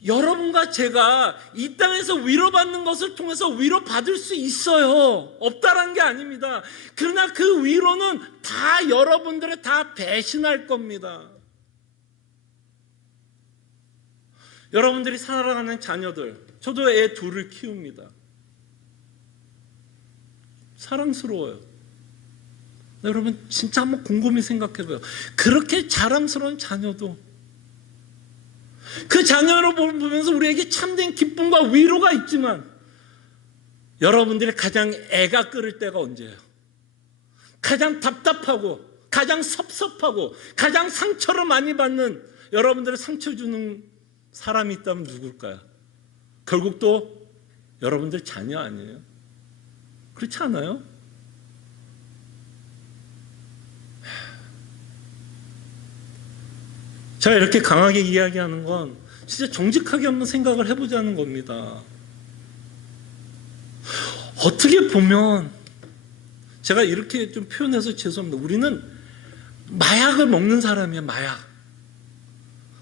여러분과 제가 이 땅에서 위로받는 것을 통해서 위로받을 수 있어요. 없다란 게 아닙니다. 그러나 그 위로는 다 여러분들을 다 배신할 겁니다. 여러분들이 살아가는 자녀들, 저도 애 둘을 키웁니다. 사랑스러워요. 여러분 진짜 한번 곰곰이 생각해봐요. 그렇게 자랑스러운 자녀도 그 자녀를 보면서 우리에게 참된 기쁨과 위로가 있지만 여러분들이 가장 애가 끓을 때가 언제예요? 가장 답답하고 가장 섭섭하고 가장 상처를 많이 받는, 여러분들을 상처 주는 사람이 있다면 누굴까요? 결국 또 여러분들 자녀 아니에요? 그렇지 않아요? 제가 이렇게 강하게 이야기하는 건 진짜 정직하게 한번 생각을 해보자는 겁니다. 어떻게 보면 제가 이렇게 좀 표현해서 죄송합니다. 우리는 마약을 먹는 사람이에요. 마약.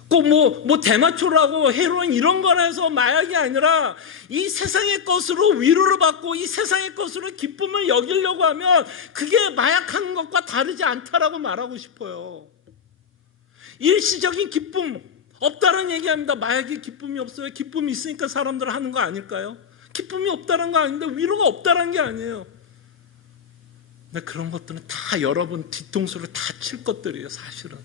꼭 뭐 대마초라고 헤로인 이런 거라 해서 마약이 아니라 이 세상의 것으로 위로를 받고 이 세상의 것으로 기쁨을 여기려고 하면 그게 마약하는 것과 다르지 않다라고 말하고 싶어요. 일시적인 기쁨 없다는 얘기합니다. 마약에 기쁨이 없어요. 기쁨이 있으니까 사람들 하는 거 아닐까요? 기쁨이 없다는 거 아닌데 위로가 없다는 게 아니에요. 근데 그런 것들은 다 여러분 뒤통수를 다 칠 것들이에요. 사실은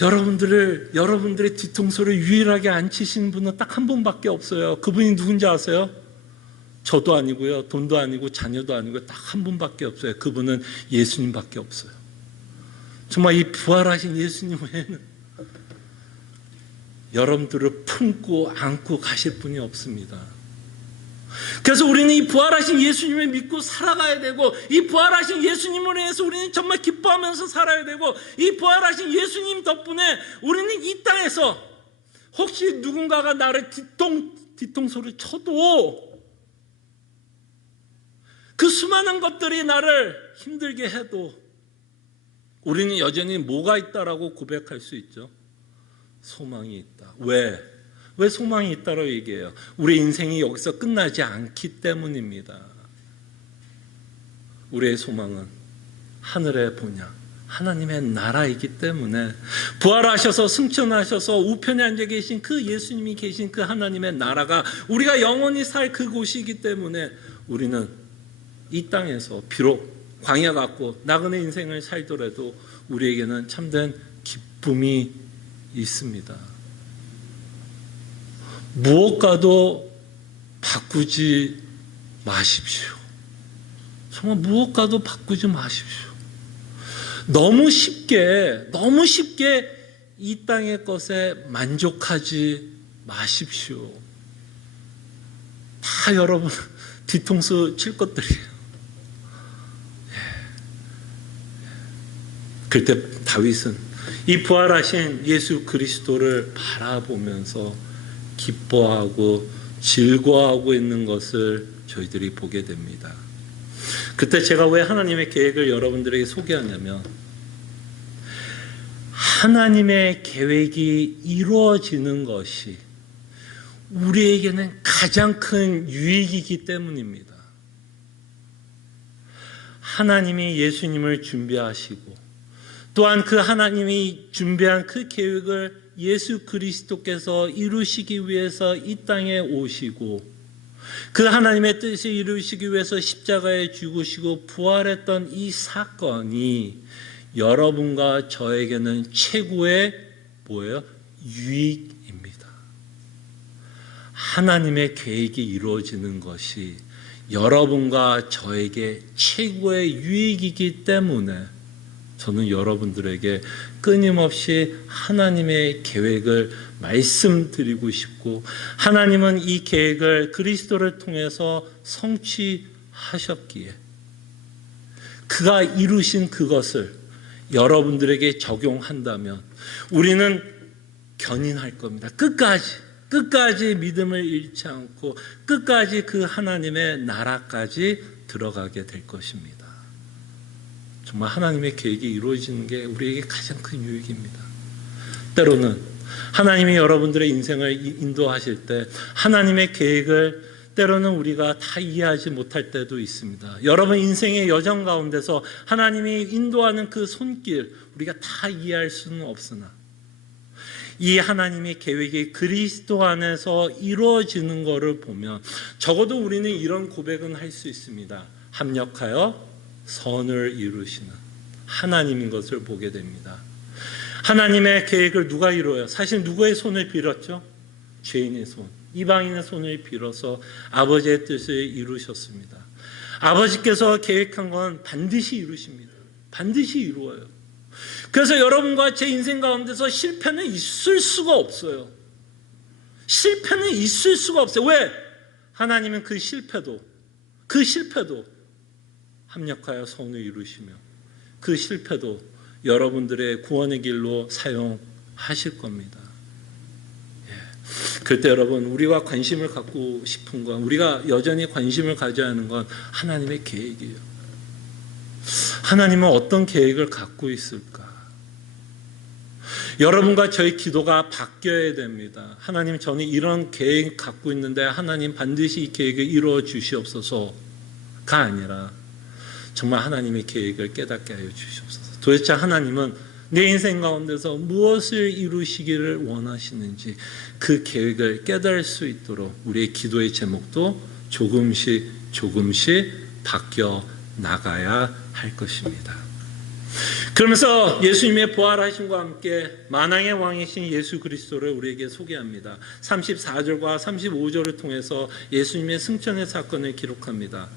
여러분들의 뒤통수를 유일하게 안 치신 분은 딱 한 분밖에 없어요. 그분이 누군지 아세요? 저도 아니고요, 돈도 아니고 자녀도 아니고 딱 한 분밖에 없어요. 그분은 예수님밖에 없어요. 정말 이 부활하신 예수님 외에는 여러분들을 품고 안고 가실 분이 없습니다. 그래서 우리는 이 부활하신 예수님을 믿고 살아가야 되고, 이 부활하신 예수님을 위해서 우리는 정말 기뻐하면서 살아야 되고, 이 부활하신 예수님 덕분에 우리는 이 땅에서 혹시 누군가가 나를 뒤통수를 쳐도, 그 수많은 것들이 나를 힘들게 해도 우리는 여전히 뭐가 있다라고 고백할 수 있죠? 소망이 있다. 왜 소망이 있다고 얘기해요? 우리 인생이 여기서 끝나지 않기 때문입니다. 우리의 소망은 하늘의 본향, 하나님의 나라이기 때문에, 부활하셔서 승천하셔서 우편에 앉아 계신 그 예수님이 계신 그 하나님의 나라가 우리가 영원히 살 그곳이기 때문에 우리는 이 땅에서 비록 광야 같고 나그네 인생을 살더라도 우리에게는 참된 기쁨이 있습니다. 무엇과도 바꾸지 마십시오. 정말 무엇과도 바꾸지 마십시오. 너무 쉽게 이 땅의 것에 만족하지 마십시오. 다 여러분 뒤통수 칠 것들이에요. 그때 다윗은 이 부활하신 예수 그리스도를 바라보면서 기뻐하고 즐거워하고 있는 것을 저희들이 보게 됩니다. 그때 제가 왜 하나님의 계획을 여러분들에게 소개하냐면, 하나님의 계획이 이루어지는 것이 우리에게는 가장 큰 유익이기 때문입니다. 하나님이 예수님을 준비하시고, 또한 그 하나님이 준비한 그 계획을 예수 그리스도께서 이루시기 위해서 이 땅에 오시고, 그 하나님의 뜻을 이루시기 위해서 십자가에 죽으시고 부활했던 이 사건이 여러분과 저에게는 최고의 뭐예요? 유익입니다. 하나님의 계획이 이루어지는 것이 여러분과 저에게 최고의 유익이기 때문에 저는 여러분들에게 끊임없이 하나님의 계획을 말씀드리고 싶고, 하나님은 이 계획을 그리스도를 통해서 성취하셨기에 그가 이루신 그것을 여러분들에게 적용한다면 우리는 견인할 겁니다. 끝까지 믿음을 잃지 않고 끝까지 그 하나님의 나라까지 들어가게 될 것입니다. 정말 하나님의 계획이 이루어지는 게 우리에게 가장 큰 유익입니다. 때로는 하나님이 여러분들의 인생을 인도하실 때 하나님의 계획을 때로는 우리가 다 이해하지 못할 때도 있습니다. 여러분 인생의 여정 가운데서 하나님이 인도하는 그 손길 우리가 다 이해할 수는 없으나 이 하나님의 계획이 그리스도 안에서 이루어지는 것을 보면 적어도 우리는 이런 고백은 할 수 있습니다. 합력하여 선을 이루시는 하나님인 것을 보게 됩니다. 하나님의 계획을 누가 이루어요? 사실 누구의 손을 빌었죠? 죄인의 손, 이방인의 손을 빌어서 아버지의 뜻을 이루셨습니다. 아버지께서 계획한 건 반드시 이루십니다. 반드시 이루어요. 그래서 여러분과 제 인생 가운데서 실패는 있을 수가 없어요. 실패는 있을 수가 없어요. 왜? 하나님은 그 실패도 합력하여 선을 이루시며 그 실패도 여러분들의 구원의 길로 사용하실 겁니다. 그때 여러분 우리가 관심을 갖고 싶은 건 우리가 여전히 관심을 가져야 하는 건 하나님의 계획이에요. 하나님은 어떤 계획을 갖고 있을까? 여러분과 저의 기도가 바뀌어야 됩니다. 하나님 저는 이런 계획 갖고 있는데 하나님 반드시 이 계획을 이루어 주시옵소서가 아니라 정말 하나님의 계획을 깨닫게 하여 주시옵소서. 도대체 하나님은 내 인생 가운데서 무엇을 이루시기를 원하시는지 그 계획을 깨달을 수 있도록 우리의 기도의 제목도 조금씩 바뀌어 나가야 할 것입니다. 그러면서 예수님의 부활하심과 함께 만왕의 왕이신 예수 그리스도를 우리에게 소개합니다. 34절과 35절을 통해서 예수님의 승천의 사건을 기록합니다.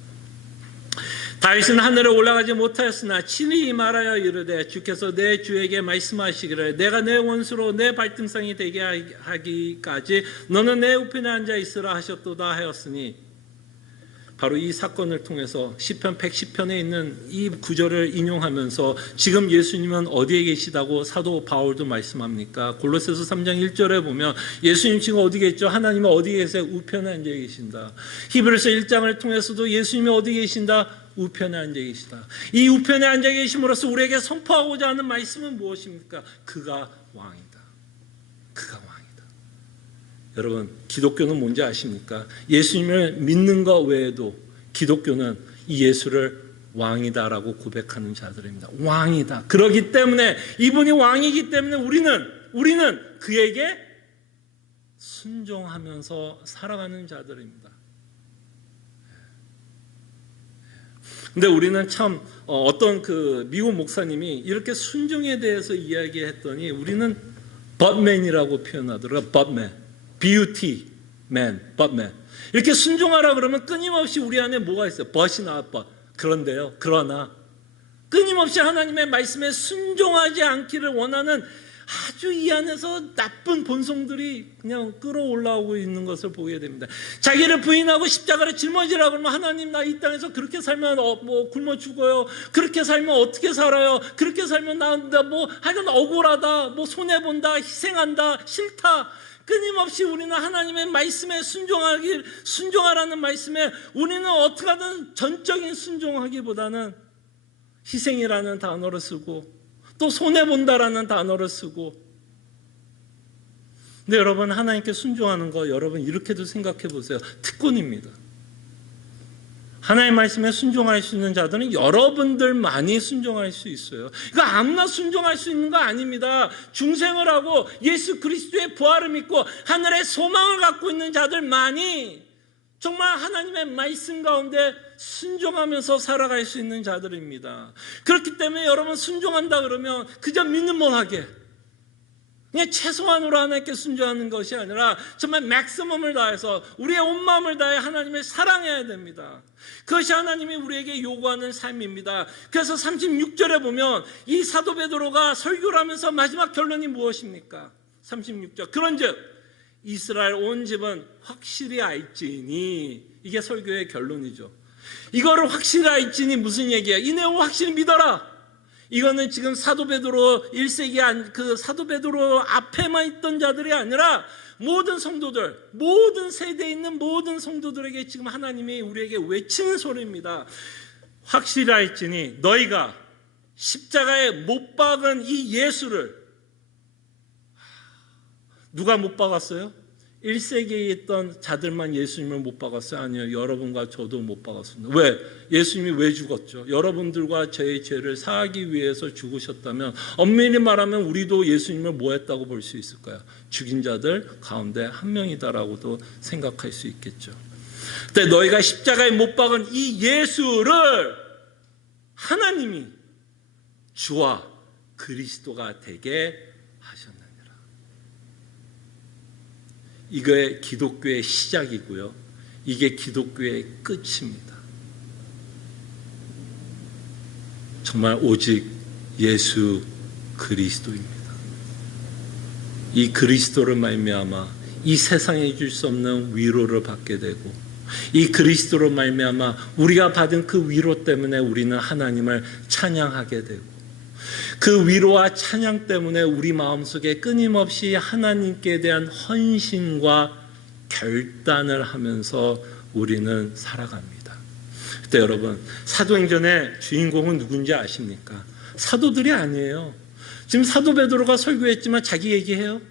다윗은 하늘에 올라가지 못하였으나 친히 말하여 이르되 주께서 내 주에게 말씀하시기를 내가 내 원수로 내 발등상이 되게 하기까지 너는 내 우편에 앉아 있으라 하셨도다 하였으니 바로 이 사건을 통해서 시편 110편에 있는 이 구절을 인용하면서 지금 예수님은 어디에 계시다고 사도 바울도 말씀합니까? 골로새서 3장 1절에 보면 예수님 지금 어디 계시죠? 하나님은 어디 계세요? 우편에 앉아 계신다. 히브리서 1장을 통해서도 예수님이 어디 계신다? 우편에 앉아 계시다. 이 우편에 앉아 계심으로써 우리에게 선포하고자 하는 말씀은 무엇입니까? 그가 왕이다. 그가 왕이다. 여러분 기독교는 뭔지 아십니까? 예수님을 믿는 것 외에도 기독교는 이 예수를 왕이다라고 고백하는 자들입니다. 왕이다. 그렇기 때문에 이분이 왕이기 때문에 우리는 그에게 순종하면서 살아가는 자들입니다. 근데 우리는 참 어떤 그 미국 목사님이 이렇게 순종에 대해서 이야기했더니 우리는 butman이라고 표현하더라고요. butman. beauty man. 이렇게 순종하라 그러면 끊임없이 우리 안에 뭐가 있어요? but이 나와 but. 그런데요. 그러나 끊임없이 하나님의 말씀에 순종하지 않기를 원하는 아주 이 안에서 나쁜 본성들이 그냥 끌어올라오고 있는 것을 보게 됩니다. 자기를 부인하고 십자가를 짊어지라 그러면 하나님 나 이 땅에서 그렇게 살면 굶어 죽어요. 그렇게 살면 어떻게 살아요? 그렇게 살면 나 하여간 억울하다. 손해 본다. 희생한다. 싫다. 끊임없이 우리는 하나님의 말씀에 순종하라는 말씀에 우리는 어떻게 하든 전적인 순종하기보다는 희생이라는 단어를 쓰고 또 손해본다라는 단어를 쓰고. 근데 여러분 하나님께 순종하는 거 여러분 이렇게도 생각해 보세요. 특권입니다. 하나님의 말씀에 순종할 수 있는 자들은 여러분들만이 순종할 수 있어요. 이거 아무나 순종할 수 있는 거 아닙니다. 중생을 하고 예수 그리스도의 부활을 믿고 하늘의 소망을 갖고 있는 자들만이 정말 하나님의 말씀 가운데 순종하면서 살아갈 수 있는 자들입니다. 그렇기 때문에 여러분 순종한다 그러면 그저 믿는 뭘 하게 그냥 최소한으로 하나님께 순종하는 것이 아니라 정말 맥시멈을 다해서 우리의 온 마음을 다해 하나님을 사랑해야 됩니다. 그것이 하나님이 우리에게 요구하는 삶입니다. 그래서 36절에 보면 이 사도 베드로가 설교를 하면서 마지막 결론이 무엇입니까? 36절 그런즉 이스라엘 온 집은 확실히 알지니 이게 설교의 결론이죠. 이거를 확실히 알지니 무슨 얘기야? 이 내용을 확실히 믿어라. 이거는 지금 사도 베드로 1세기 그 사도 베드로 앞에만 있던 자들이 아니라 모든 성도들, 모든 세대에 있는 모든 성도들에게 지금 하나님이 우리에게 외치는 소리입니다. 확실하할지니 너희가 십자가에 못 박은 이 예수를, 누가 못 박았어요? 1세기에 있던 자들만 예수님을 못 박았어요? 아니요. 여러분과 저도 못 박았습니다. 왜? 예수님이 왜 죽었죠? 여러분들과 저의 죄를 사하기 위해서 죽으셨다면 엄밀히 말하면 우리도 예수님을 뭐 했다고 볼 수 있을까요? 죽인 자들 가운데 한 명이다라고도 생각할 수 있겠죠. 근데 너희가 십자가에 못 박은 이 예수를 하나님이 주와 그리스도가 되게 하셨느니라. 이게 기독교의 시작이고요. 이게 기독교의 끝입니다. 정말 오직 예수 그리스도입니다. 이 그리스도를 말미암아 이 세상에 줄 수 없는 위로를 받게 되고, 이 그리스도로 말미암아 우리가 받은 그 위로 때문에 우리는 하나님을 찬양하게 되고, 그 위로와 찬양 때문에 우리 마음속에 끊임없이 하나님께 대한 헌신과 결단을 하면서 우리는 살아갑니다. 그때 여러분, 사도행전의 주인공은 누군지 아십니까? 사도들이 아니에요. 지금 사도 베드로가 설교했지만 자기 얘기해요?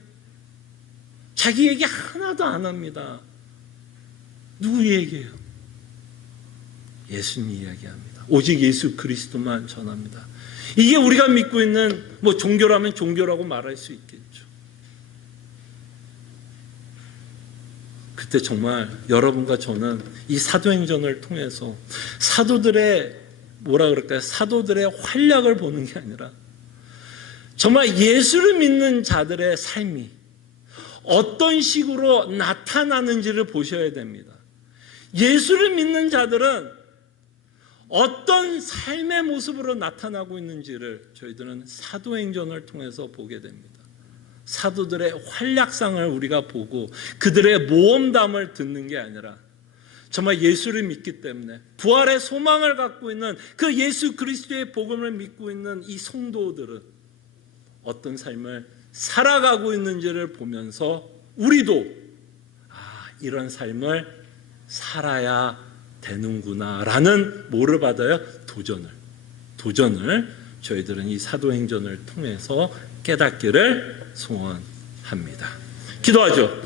자기 얘기 하나도 안 합니다. 누구 얘기해요? 예수님 이야기합니다. 오직 예수 그리스도만 전합니다. 이게 우리가 믿고 있는 종교라면 종교라고 말할 수 있겠죠. 그때 정말 여러분과 저는 이 사도행전을 통해서 사도들의 사도들의 활약을 보는 게 아니라 정말 예수를 믿는 자들의 삶이 어떤 식으로 나타나는지를 보셔야 됩니다. 예수를 믿는 자들은 어떤 삶의 모습으로 나타나고 있는지를 저희들은 사도행전을 통해서 보게 됩니다. 사도들의 활약상을 우리가 보고 그들의 모험담을 듣는 게 아니라 정말 예수를 믿기 때문에 부활의 소망을 갖고 있는 그 예수 그리스도의 복음을 믿고 있는 이 성도들은 어떤 삶을 살아가고 있는지를 보면서 우리도 이런 삶을 살아야 되는구나라는 뭐를 받아요? 도전을 저희들은 이 사도행전을 통해서 깨닫기를 소원합니다. 기도하죠.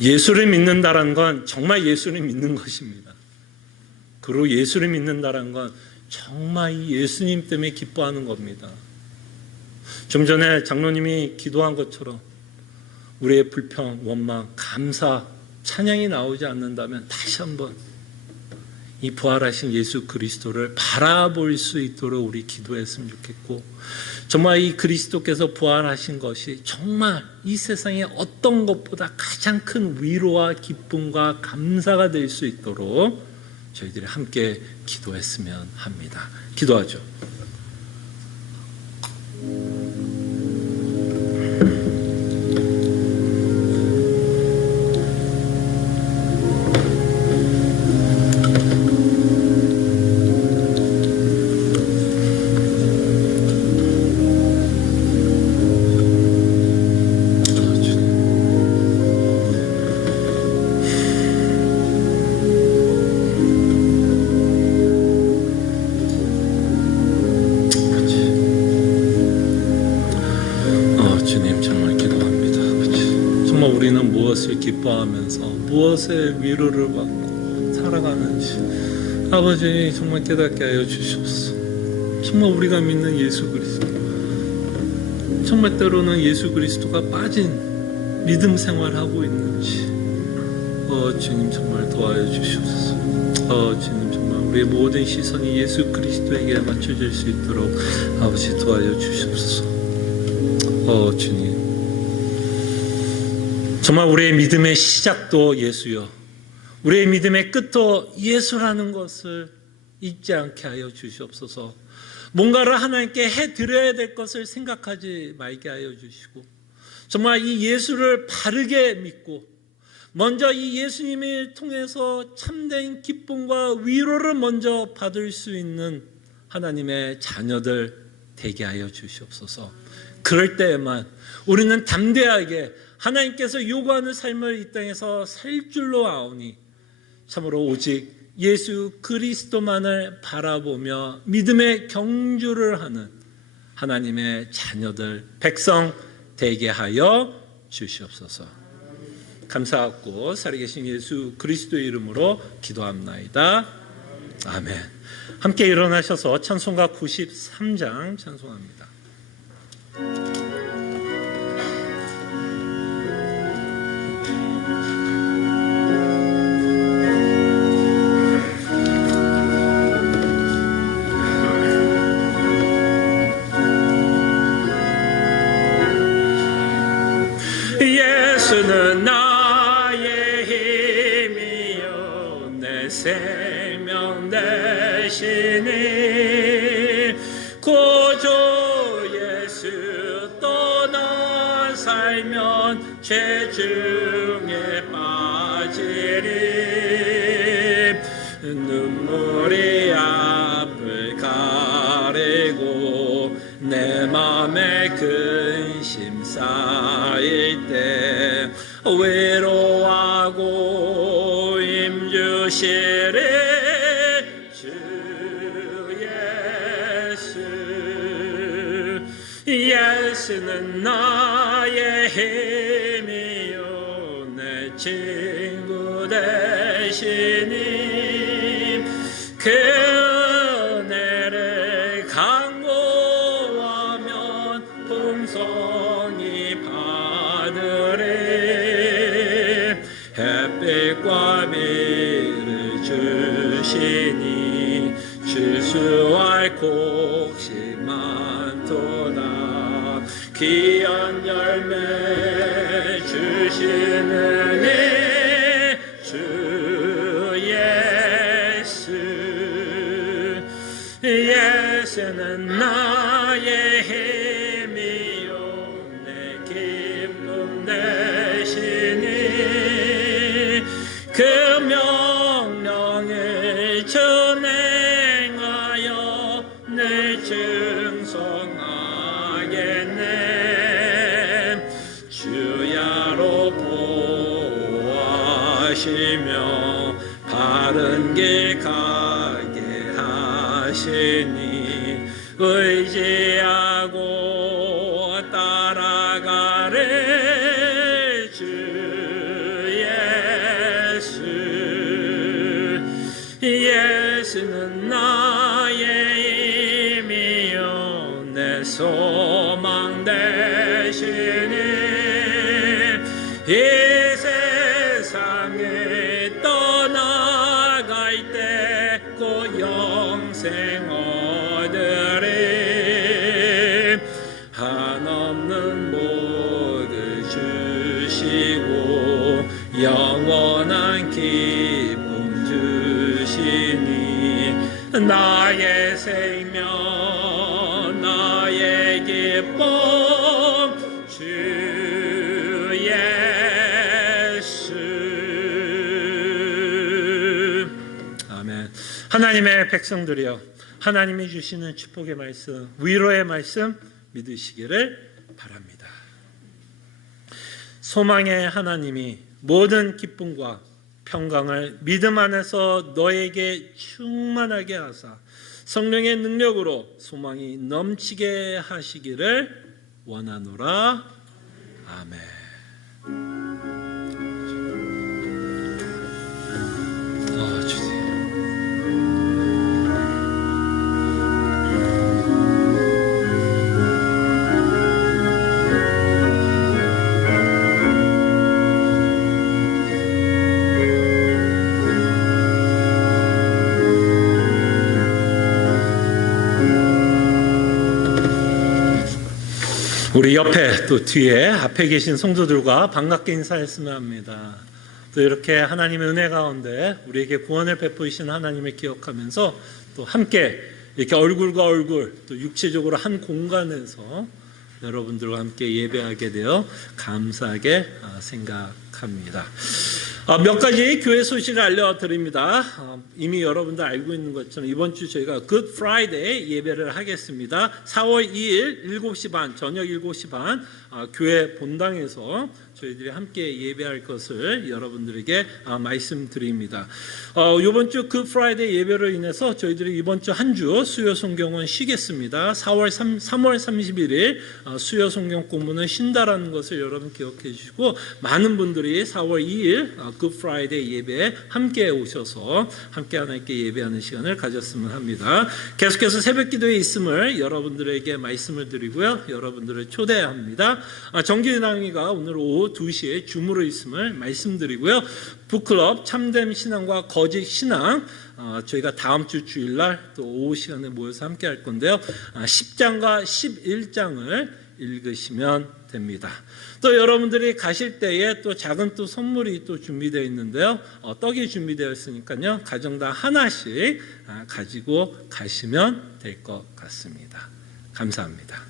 예수를 믿는다는 건 정말 예수를 믿는 것입니다. 그리고 예수를 믿는다는 건 정말 이 예수님 때문에 기뻐하는 겁니다. 좀 전에 장로님이 기도한 것처럼 우리의 불평, 원망, 감사, 찬양이 나오지 않는다면 다시 한번 이 부활하신 예수 그리스도를 바라볼 수 있도록 우리 기도했으면 좋겠고, 정말 이 그리스도께서 부활하신 것이 정말 이 세상의 어떤 것보다 가장 큰 위로와 기쁨과 감사가 될 수 있도록 저희들이 함께 기도했으면 합니다. 기도하죠. 기뻐하면서 무엇의 위로를 받고 살아가는지 아버지 정말 깨닫게 하여 주시옵소서. 정말 우리가 믿는 예수 그리스도, 정말 때로는 예수 그리스도가 빠진 믿음 생활하고 있는지 주님 정말 도와여 주시옵소서. 주님 정말 우리의 모든 시선이 예수 그리스도에게 맞춰질 수 있도록 아버지 도와여 주시옵소서. 주님 정말 우리의 믿음의 시작도 예수요, 우리의 믿음의 끝도 예수라는 것을 잊지 않게 하여 주시옵소서. 뭔가를 하나님께 해드려야 될 것을 생각하지 말게 하여 주시고, 정말 이 예수를 바르게 믿고 먼저 이 예수님을 통해서 참된 기쁨과 위로를 먼저 받을 수 있는 하나님의 자녀들 되게 하여 주시옵소서. 그럴 때에만 우리는 담대하게 하나님께서 요구하는 삶을 이 땅에서 살 줄로 아오니 참으로 오직 예수 그리스도만을 바라보며 믿음의 경주를 하는 하나님의 자녀들, 백성 되게 하여 주시옵소서. 감사하고 살아계신 예수 그리스도의 이름으로 기도합나이다. 아멘. 함께 일어나셔서 찬송가 93장 찬송합니다. 예수는 나의 힘이요 내 생명 되시니 구주 예수 떠나 살면 죄 중에 빠지리 눈물이 앞을 가리고 내 맘에 근심 쌓일 때 외로워하고 힘주시리 주 예수. 예수는 나의 힘이요 내 친구 되시니 그 은혜를 간구하면 풍성히 받으리 햇빛과 비를 주시니 추수할 곡식 많도다 귀한 열매 주시는 주 예수. 예수는 나의 힘이요 내 기쁨 되시니 그 명령을 전행하여 늘 충성하겠네 주야로 보호하시며 바른 길 가게 하시니 의지하고 따라가래 주 예수. 예수는 나의 힘이요 내 소망 되시니 이 세상을 떠나갈 때 곧 영생 얻으리 한없는 복을 주시고 영원한 기쁨 주시니 나의 생명 나의 기쁨 주 예수. 아멘. 하나님의 백성들이여 하나님이 주시는 축복의 말씀 위로의 말씀 믿으시기를 바랍니다. 소망의 하나님이 모든 기쁨과 평강을 믿음 안에서 너에게 충만하게 하사 성령의 능력으로 소망이 넘치게 하시기를 원하노라. 아멘. 주세요. 우리 옆에 또 뒤에 앞에 계신 성도들과 반갑게 인사했으면 합니다. 또 이렇게 하나님의 은혜 가운데 우리에게 구원을 베푸신 하나님을 기억하면서 또 함께 이렇게 얼굴과 얼굴 또 육체적으로 한 공간에서 여러분들과 함께 예배하게 되어 감사하게 생각합니다. 몇 가지 교회 소식을 알려드립니다. 이미 여러분들 알고 있는 것처럼 이번 주 저희가 Good Friday 예배를 하겠습니다. 4월 2일 7시 반, 저녁 7시 반 교회 본당에서 저희들이 함께 예배할 것을 여러분들에게 말씀드립니다. 이번 주 Good Friday 예배로 인해서 저희들이 이번 주 한 주 수요 성경은 쉬겠습니다. 3월 31일 수요 성경 공부는 쉰다라는 것을 여러분 기억해 주시고, 많은 분들이 4월 2일 Good Friday 예배에 함께 오셔서 함께 하나님께 예배하는 시간을 가졌으면 합니다. 계속해서 새벽 기도에 있음을 여러분들에게 말씀을 드리고요, 여러분들을 초대합니다. 정기나영이가 오늘 오후 2시에 줌으로 있음을 말씀드리고요, 북클럽 참된 신앙과 거짓 신앙 저희가 다음 주 주일날 또 오후 시간에 모여서 함께 할 건데요, 10장과 11장을 읽으시면 됩니다. 또 여러분들이 가실 때에 또 작은 또 선물이 또 준비되어 있는데요, 떡이 준비되어 있으니까요, 가정당 하나씩 가지고 가시면 될 것 같습니다. 감사합니다.